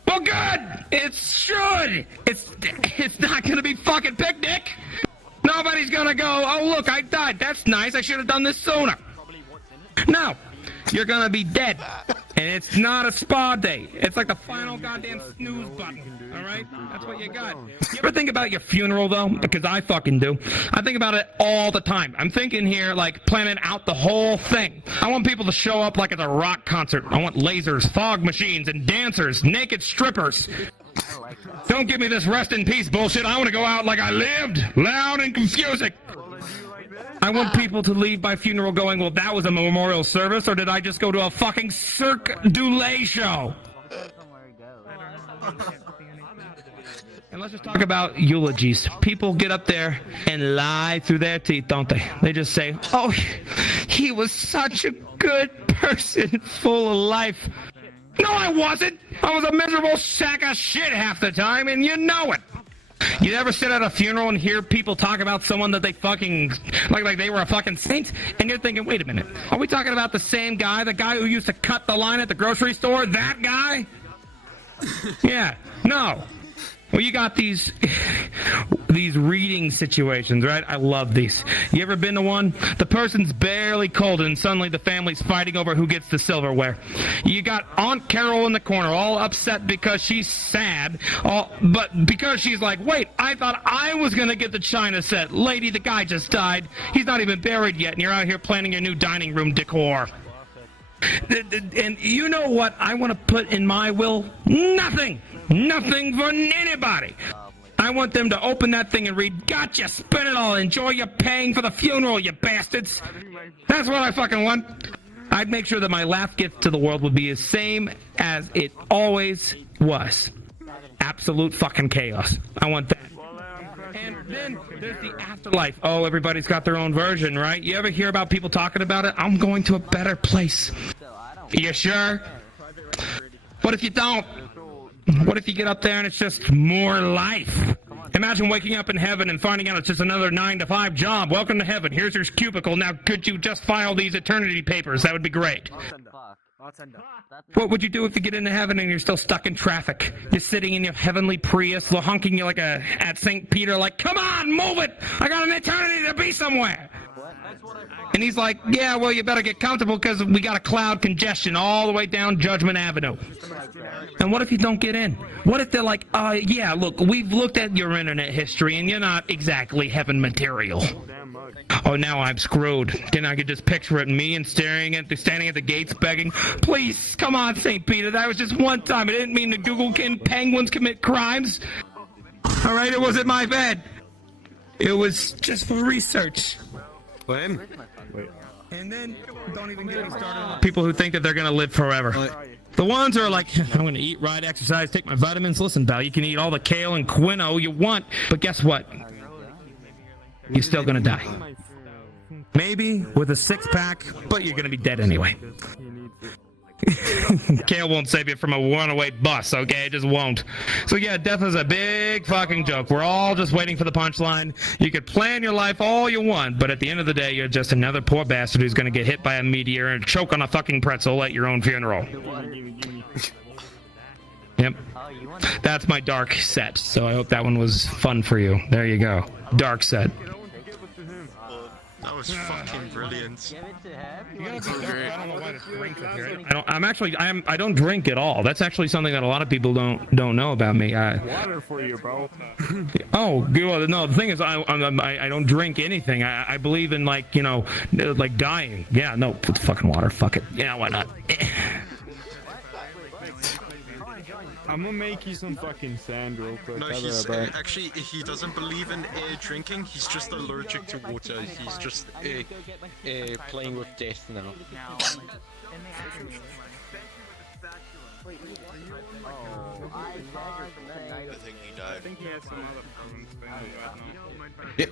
Well, good. It should. It's not gonna be fucking picnic. Nobody's gonna go, oh look, I died. That's nice. I should have done this sooner. No. You're gonna be dead. And it's not a spa day. It's like the final goddamn snooze button. Alright? That's what you got. You ever think about your funeral though? Because I fucking do. I think about it all the time. I'm thinking here, like, planning out the whole thing. I want people to show up like it's a rock concert. I want lasers, fog machines, and dancers, naked strippers. Don't give me this rest in peace bullshit. I want to go out like I lived, loud and confusing. I want people to leave my funeral going, well, that was a memorial service, or did I just go to a fucking Cirque du Soleil show? And let's just talk about eulogies. People get up there and lie through their teeth, don't they? They just say, oh, he was such a good person, full of life. No, I wasn't. I was a miserable sack of shit half the time, and you know it. You ever sit at a funeral and hear people talk about someone that they fucking, like they were a fucking saint? And you're thinking, wait a minute, are we talking about the same guy? The guy who used to cut the line at the grocery store? That guy? Yeah, no. Well, you got these reading situations, right? I love these. You ever been to one? The person's barely cold and suddenly the family's fighting over who gets the silverware. You got Aunt Carol in the corner all upset because she's sad, but because she's like, wait, I thought I was going to get the china set. Lady, the guy just died. He's not even buried yet, and you're out here planning your new dining room decor. And you know what I want to put in my will? Nothing! Nothing for anybody! I want them to open that thing and read, gotcha, spend it all, enjoy your paying for the funeral, you bastards! That's what I fucking want! I'd make sure that my last gift to the world would be the same as it always was. Absolute fucking chaos. I want that. And then there's the afterlife. Oh, everybody's got their own version, right? You ever hear about people talking about it? I'm going to a better place. You sure? What if you don't? What if you get up there and it's just more life? Imagine waking up in heaven and finding out it's just another 9-to-5 job. Welcome to heaven. Here's your cubicle. Now, could you just file these eternity papers? That would be great. What would you do if you get into heaven and you're still stuck in traffic? You're sitting in your heavenly Prius, honking you like at St. Peter, like, come on, move it! I got an eternity to be somewhere! And he's like, yeah, well, you better get comfortable because we got a cloud congestion all the way down Judgment Avenue. And what if you don't get in? What if they're like, yeah, look, we've looked at your internet history and you're not exactly heaven material. Oh, now I'm screwed. Then I could just picture it, me and standing at the gates begging, please, come on, St. Peter, that was just one time. I didn't mean to Google can penguins commit crimes. All right, it wasn't my bed. It was just for research. When? And then, don't even get me started on people who think that they're going to live forever. The ones who are like, I'm going to eat right, exercise, take my vitamins. Listen, pal, you can eat all the kale and quinoa you want, but guess what? You're still going to die. Maybe with a six-pack, but you're going to be dead anyway. Kale won't save you from a runaway bus, okay? It just won't. So yeah, death is a big fucking joke. We're all just waiting for the punchline. You could plan your life all you want, but at the end of the day, you're just another poor bastard who's gonna get hit by a meteor and choke on a fucking pretzel at your own funeral. Yep. That's my dark set, so I hope that one was fun for you. There you go. Dark set. That was fucking brilliant. I don't know why this drink is here. I don't drink at all. That's actually something that a lot of people don't know about me. Water for you, bro. Oh, well, no. The thing is, I don't drink anything. I believe in like dying. Yeah, no, put the fucking water. Fuck it. Yeah, why not? I'm gonna make you some fucking sand real quick. No, actually, he doesn't believe in drinking. He's just allergic to water. He's just playing with death now. I think he died. I think he had some other problems, but Yep.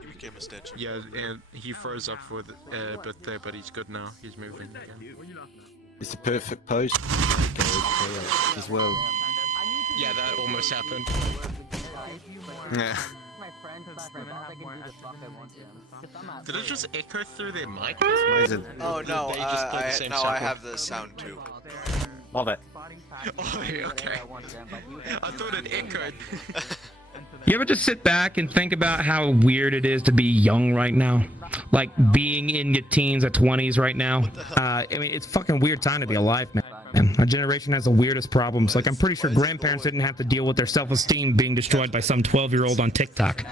He became a statue. Yeah, and he froze up for a bit there, but he's good now. He's moving again. It's the perfect pose as well. Yeah, that almost happened. Yeah. Did it just echo through their mic? Oh no, They just play the same sample? I have the sound too. Love it. Oh, yeah, okay. I thought it echoed. You ever just sit back and think about how weird it is to be young right now? Like being in your teens or 20s right now? I mean, it's a fucking weird time to be alive, man. Our generation has the weirdest problems. Like, I'm pretty sure grandparents didn't have to deal with their self-esteem being destroyed by some 12-year-old on TikTok.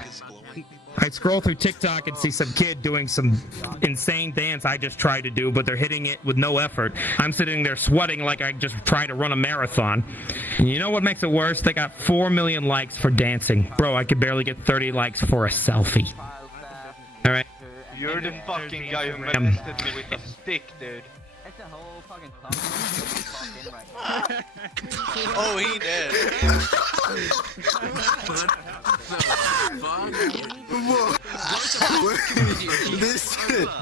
I scroll through TikTok and see some kid doing some insane dance I just tried to do, but they're hitting it with no effort. I'm sitting there sweating like I just tried to run a marathon. And you know what makes it worse? They got 4 million likes for dancing. Bro, I could barely get 30 likes for a selfie. Alright? You're the fucking guy who molested me with a stick, dude. Oh, he did.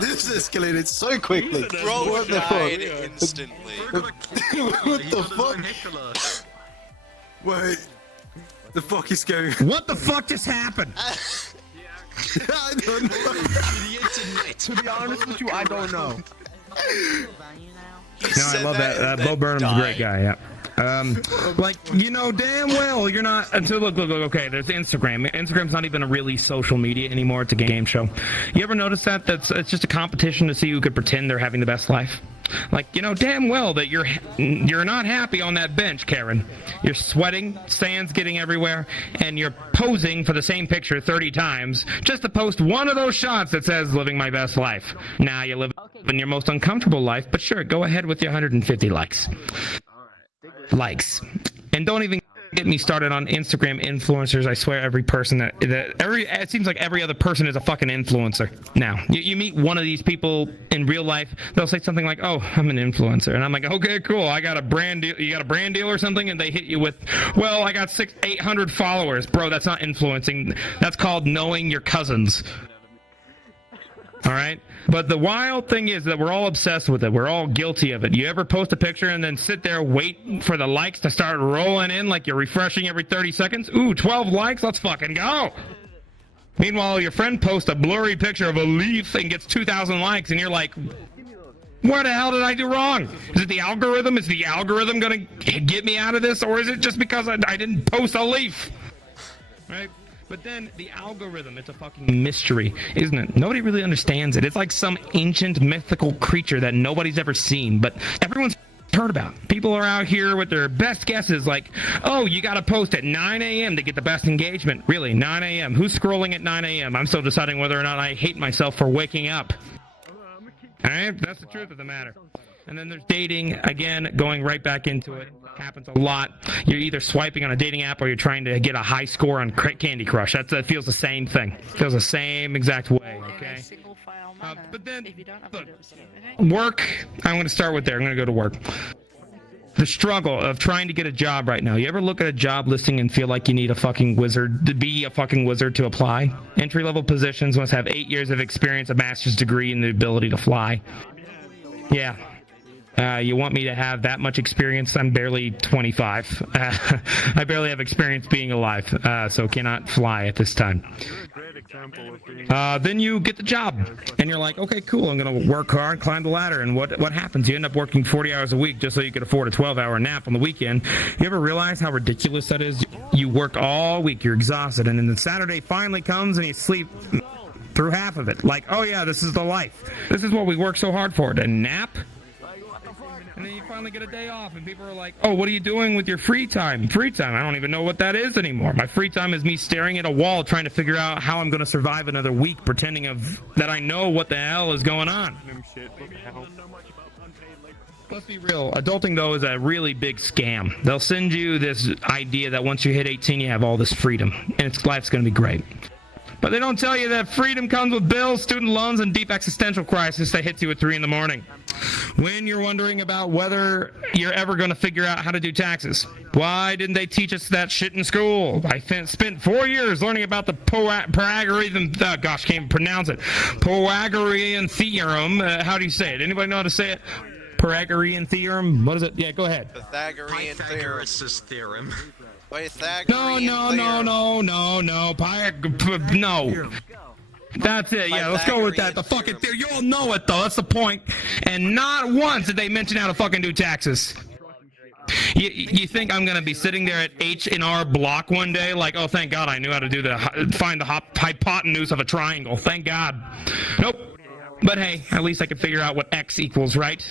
This escalated so quickly. Bro What the died fuck? instantly. What the fuck? Wait. The fuck is going? What the fuck just happened? I don't know. To be honest with you, I don't know. No, I love that. Bo Burnham's a great guy, yeah. Like, you know damn well you're not until look, okay, there's Instagram. Instagram's not even a really social media anymore, it's a game show. You ever notice that? It's just a competition to see who could pretend they're having the best life. Like, you know damn well that you're not happy on that bench, Karen. You're sweating, sand's getting everywhere, and you're posing for the same picture 30 times just to post one of those shots that says living my best life. Now you live in your most uncomfortable life, but sure, go ahead with your 150 likes. And don't even get me started on Instagram influencers. I swear every person it seems like every other person is a fucking influencer now. You meet one of these people in real life, they'll say something like, oh, I'm an influencer, and I'm like, okay, cool, I got a brand deal. You got a brand deal or something? And they hit you with, well, I got 800 followers. Bro, that's not influencing. That's called knowing your cousins. All right? But the wild thing is that we're all obsessed with it. We're all guilty of it. You ever post a picture and then sit there, wait for the likes to start rolling in like you're refreshing every 30 seconds? Ooh, 12 likes? Let's fucking go. Meanwhile, your friend posts a blurry picture of a leaf and gets 2,000 likes, and you're like, what the hell did I do wrong? Is it the algorithm? Is the algorithm going to get me out of this? Or is it just because I didn't post a leaf? Right? But then the algorithm, it's a fucking mystery, isn't it? Nobody really understands it. It's like some ancient mythical creature that nobody's ever seen, but everyone's heard about. People are out here with their best guesses like, oh, you got to post at 9 a.m. to get the best engagement. Really, 9 a.m.? Who's scrolling at 9 a.m.? I'm still deciding whether or not I hate myself for waking up. All right? That's the truth of the matter. And then there's dating, again, going right back into it. Happens a lot. You're either swiping on a dating app or you're trying to get a high score on Candy Crush. That feels the same thing. Feels the same exact way, okay? But then, look, work, I'm going to start with there. I'm going to go to work. The struggle of trying to get a job right now. You ever look at a job listing and feel like you need a fucking wizard to be a fucking wizard to apply? Entry-level positions must have 8 years of experience, a master's degree, and the ability to fly. Yeah. You want me to have that much experience? I'm barely 25. I barely have experience being alive, so cannot fly at this time. Then you get the job, and you're like, okay, cool, I'm going to work hard, climb the ladder, and what happens? You end up working 40 hours a week just so you could afford a 12-hour nap on the weekend. You ever realize how ridiculous that is? You work all week, you're exhausted, and then the Saturday finally comes and you sleep through half of it. Like, oh yeah, this is the life. This is what we work so hard for, to nap? And then you finally get a day off, and people are like, oh, what are you doing with your free time? Free time? I don't even know what that is anymore. My free time is me staring at a wall trying to figure out how I'm going to survive another week, pretending that I know what the hell is going on. Let's be real. Adulting, though, is a really big scam. They'll send you this idea that once you hit 18, you have all this freedom, and life's going to be great. But they don't tell you that freedom comes with bills, student loans, and deep existential crisis that hits you at 3 in the morning. When you're wondering about whether you're ever going to figure out how to do taxes. Why didn't they teach us that shit in school? I spent 4 years learning about the Pythagorean, gosh, can't even pronounce it. Pythagorean theorem. How do you say it? Anybody know how to say it? Pythagorean theorem? What is it? Yeah, go ahead. Pythagorean theorem. Pythagoras' theorem. No. No. That's it. Yeah, let's go with that. The fucking theory. You all know it though. That's the point. And not once did they mention how to fucking do taxes. You think I'm gonna be sitting there at H&R Block one day like, oh, thank God I knew how to find the hypotenuse of a triangle. Thank God. Nope. But hey, at least I can figure out what X equals, right?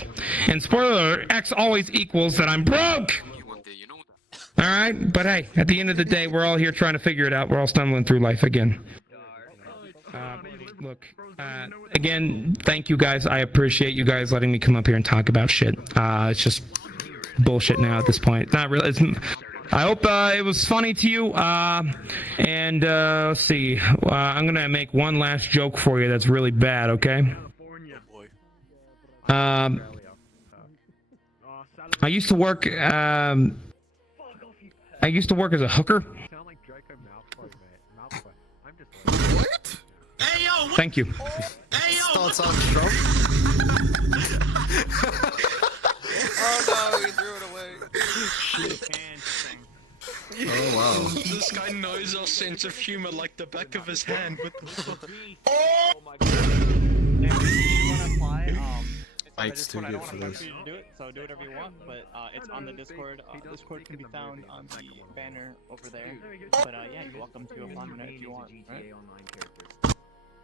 And spoiler alert, X always equals that I'm broke. All right, but hey, at the end of the day, we're all here trying to figure it out. We're all stumbling through life again. Look, again, thank you guys. I appreciate you guys letting me come up here and talk about shit. It's just bullshit now at this point. Not really. I hope it was funny to you. And let's see. I'm gonna make one last joke for you that's really bad. Okay. I used to work. I used to work as a hooker. What? Hey, yo, thank you. Hey, yo, starts off strong. Oh no, he threw it away. Oh wow. This guy knows our sense of humor like the back of his hand. What the fuck? Oh my god. And if you want to apply, It's too good for this. Do it, so do whatever you want, but it's on the Discord. Discord can be found on the banner over there. But yeah, you're welcome to apply if you want. Right?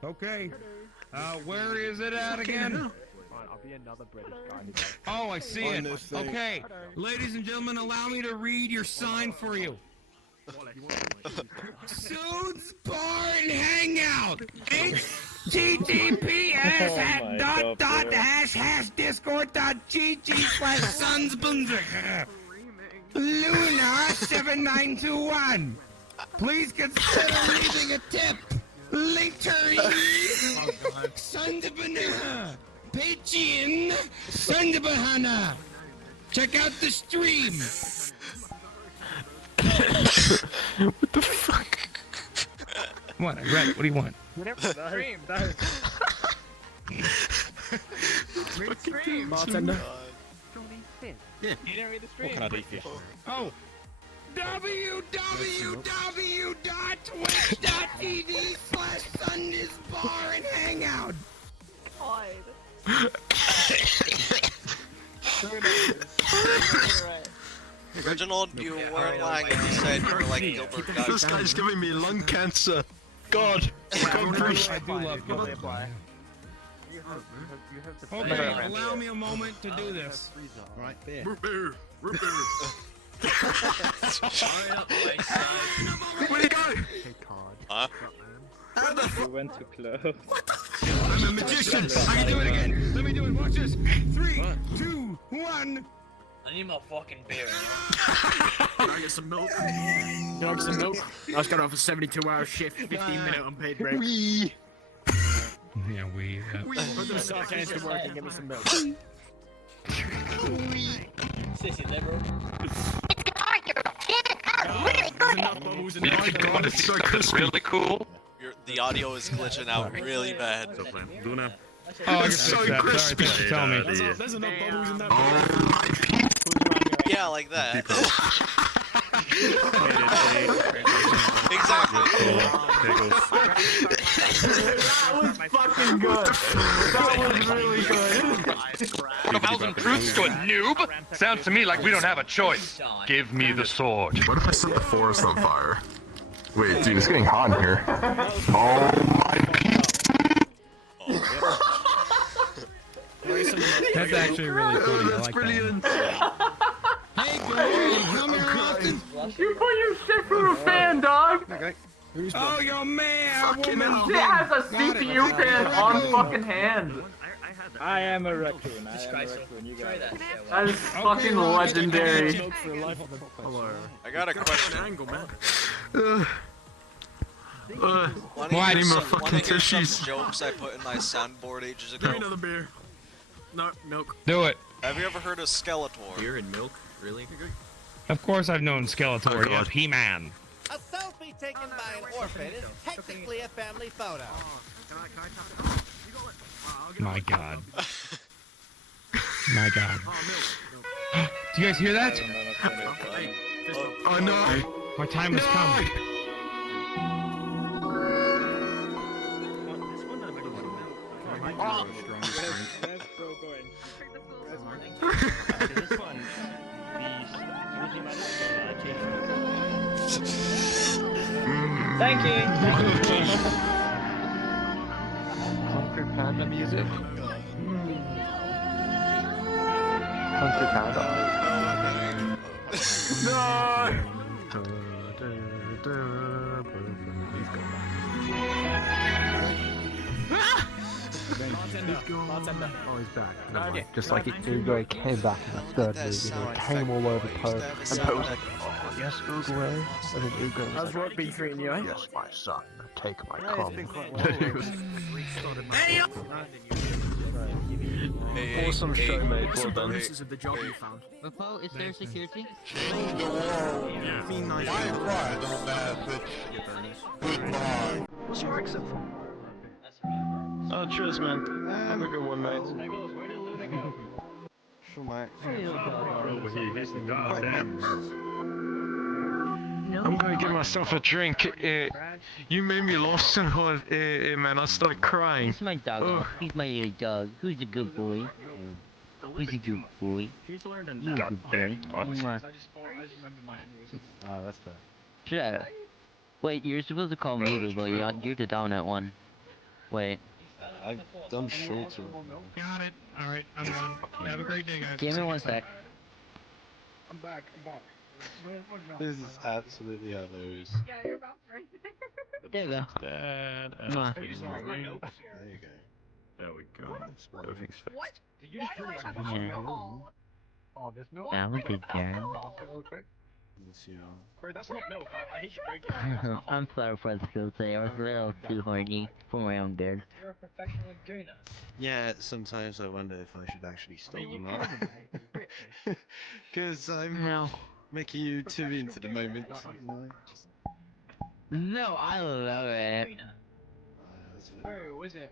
Okay. Where is it at again? I'll be another British guy. Oh, I see it. Okay. Ladies and gentlemen, allow me to read your sign for you. Suits Bar and Hangout. https://discord.gg/sunsbunzer. Luna 7921. Please consider leaving a tip. Later. Sundabana. Patreon. Sundabahana. Check out the stream. What the fuck? What? I read it. What do you want? Stream. Read stream. Bartender. You didn't read the stream. What can I do for you? Oh. www.twitch.tv/Sunday's and Hangout. Reginald, you weren't lying if you said you were like Gilbert Godfrey. This guy's giving me lung cancer. God. God breathe. I do love Gilbert. Okay, allow me a moment to do this. Right there. Root beer. Where'd he go? Huh? You went too close. I'm a magician. I can do it again. Let me do it. Watch this. 3, 2, 1. I need my fucking beer. Can I get some milk? Can I get some milk? I was going off a 72-hour shift, 15-minute unpaid break. Yeah, we. Put them soft hands to work and give me some milk. Sissy liberal. God, it's so crispy. Really cool. The audio is glitching out really bad. Oh, it's so crispy. Sorry, tell me. There's enough bubbles in that. Yeah, like that. Exactly. That was fucking good. That was really good. 1,000 troops to a noob? Sounds to me like we don't have a choice. Give me the sword. What if I set the forest on fire? Wait, dude, it's getting hot in here. Oh my. That's actually really funny. That's I like brilliant. Hey, girl, you come here often? You put your shit through a fan, dog. Oh, your man, woman. It has a CPU fan on fucking hand. I am a raccoon. You got it. That is fucking legendary. Hello. I got a question. Angle, man. Wanna hear fucking some jokes I put in my soundboard ages ago? Another beer. No, milk. Do it. Have you ever heard of Skeletor? Beer and milk? Really? Of course I've known Skeletor. Yep, He-Man. A selfie taken by an orphan is technically a family photo. My God. My God. Do you guys hear that? Oh no. My time has come. Thank you. Conquer Panda music. Conquer Panda. No! Bartender. Oh, he's back. No, just like Uruguay came back in the third movie, they came all over Poe, and Poe was like, oh, yes, Uruguay. And then Uruguay was How's like, work been treating you, eh? yes, my son, take my cum. Awesome show, mate. Well done. Bonuses of the job you found. Poe, is there security? What's your accent from? Oh, cheers, man. Have a good one, mate. Sure, mate. I'm gonna get myself a drink. You made me lost and hard, man. I started crying. It's my dog. He's my little dog. Who's a good boy? Who's a good boy? You're a good boy. Oh, that's bad. Shut up. Wait, you're supposed to call me the boy. You're the dominant one. Wait. I've done shorter. Got it. Alright, I'm done. Have a great day, guys. Give me 1 sec. I'm back. This is absolutely hilarious. There you go. Dad. Mwah. There you go. There we go. Everything's fixed. What? Did you just turn it Oh, there's milk? That was good, Jared. That's not milk. I hate you. I'm sorry for the skill today. I was a little too horny for my own good. You're a professional gainer. Yeah, sometimes I wonder if I should actually stop or not. Because I'm making you too into the moment. No, I love it. Where was it?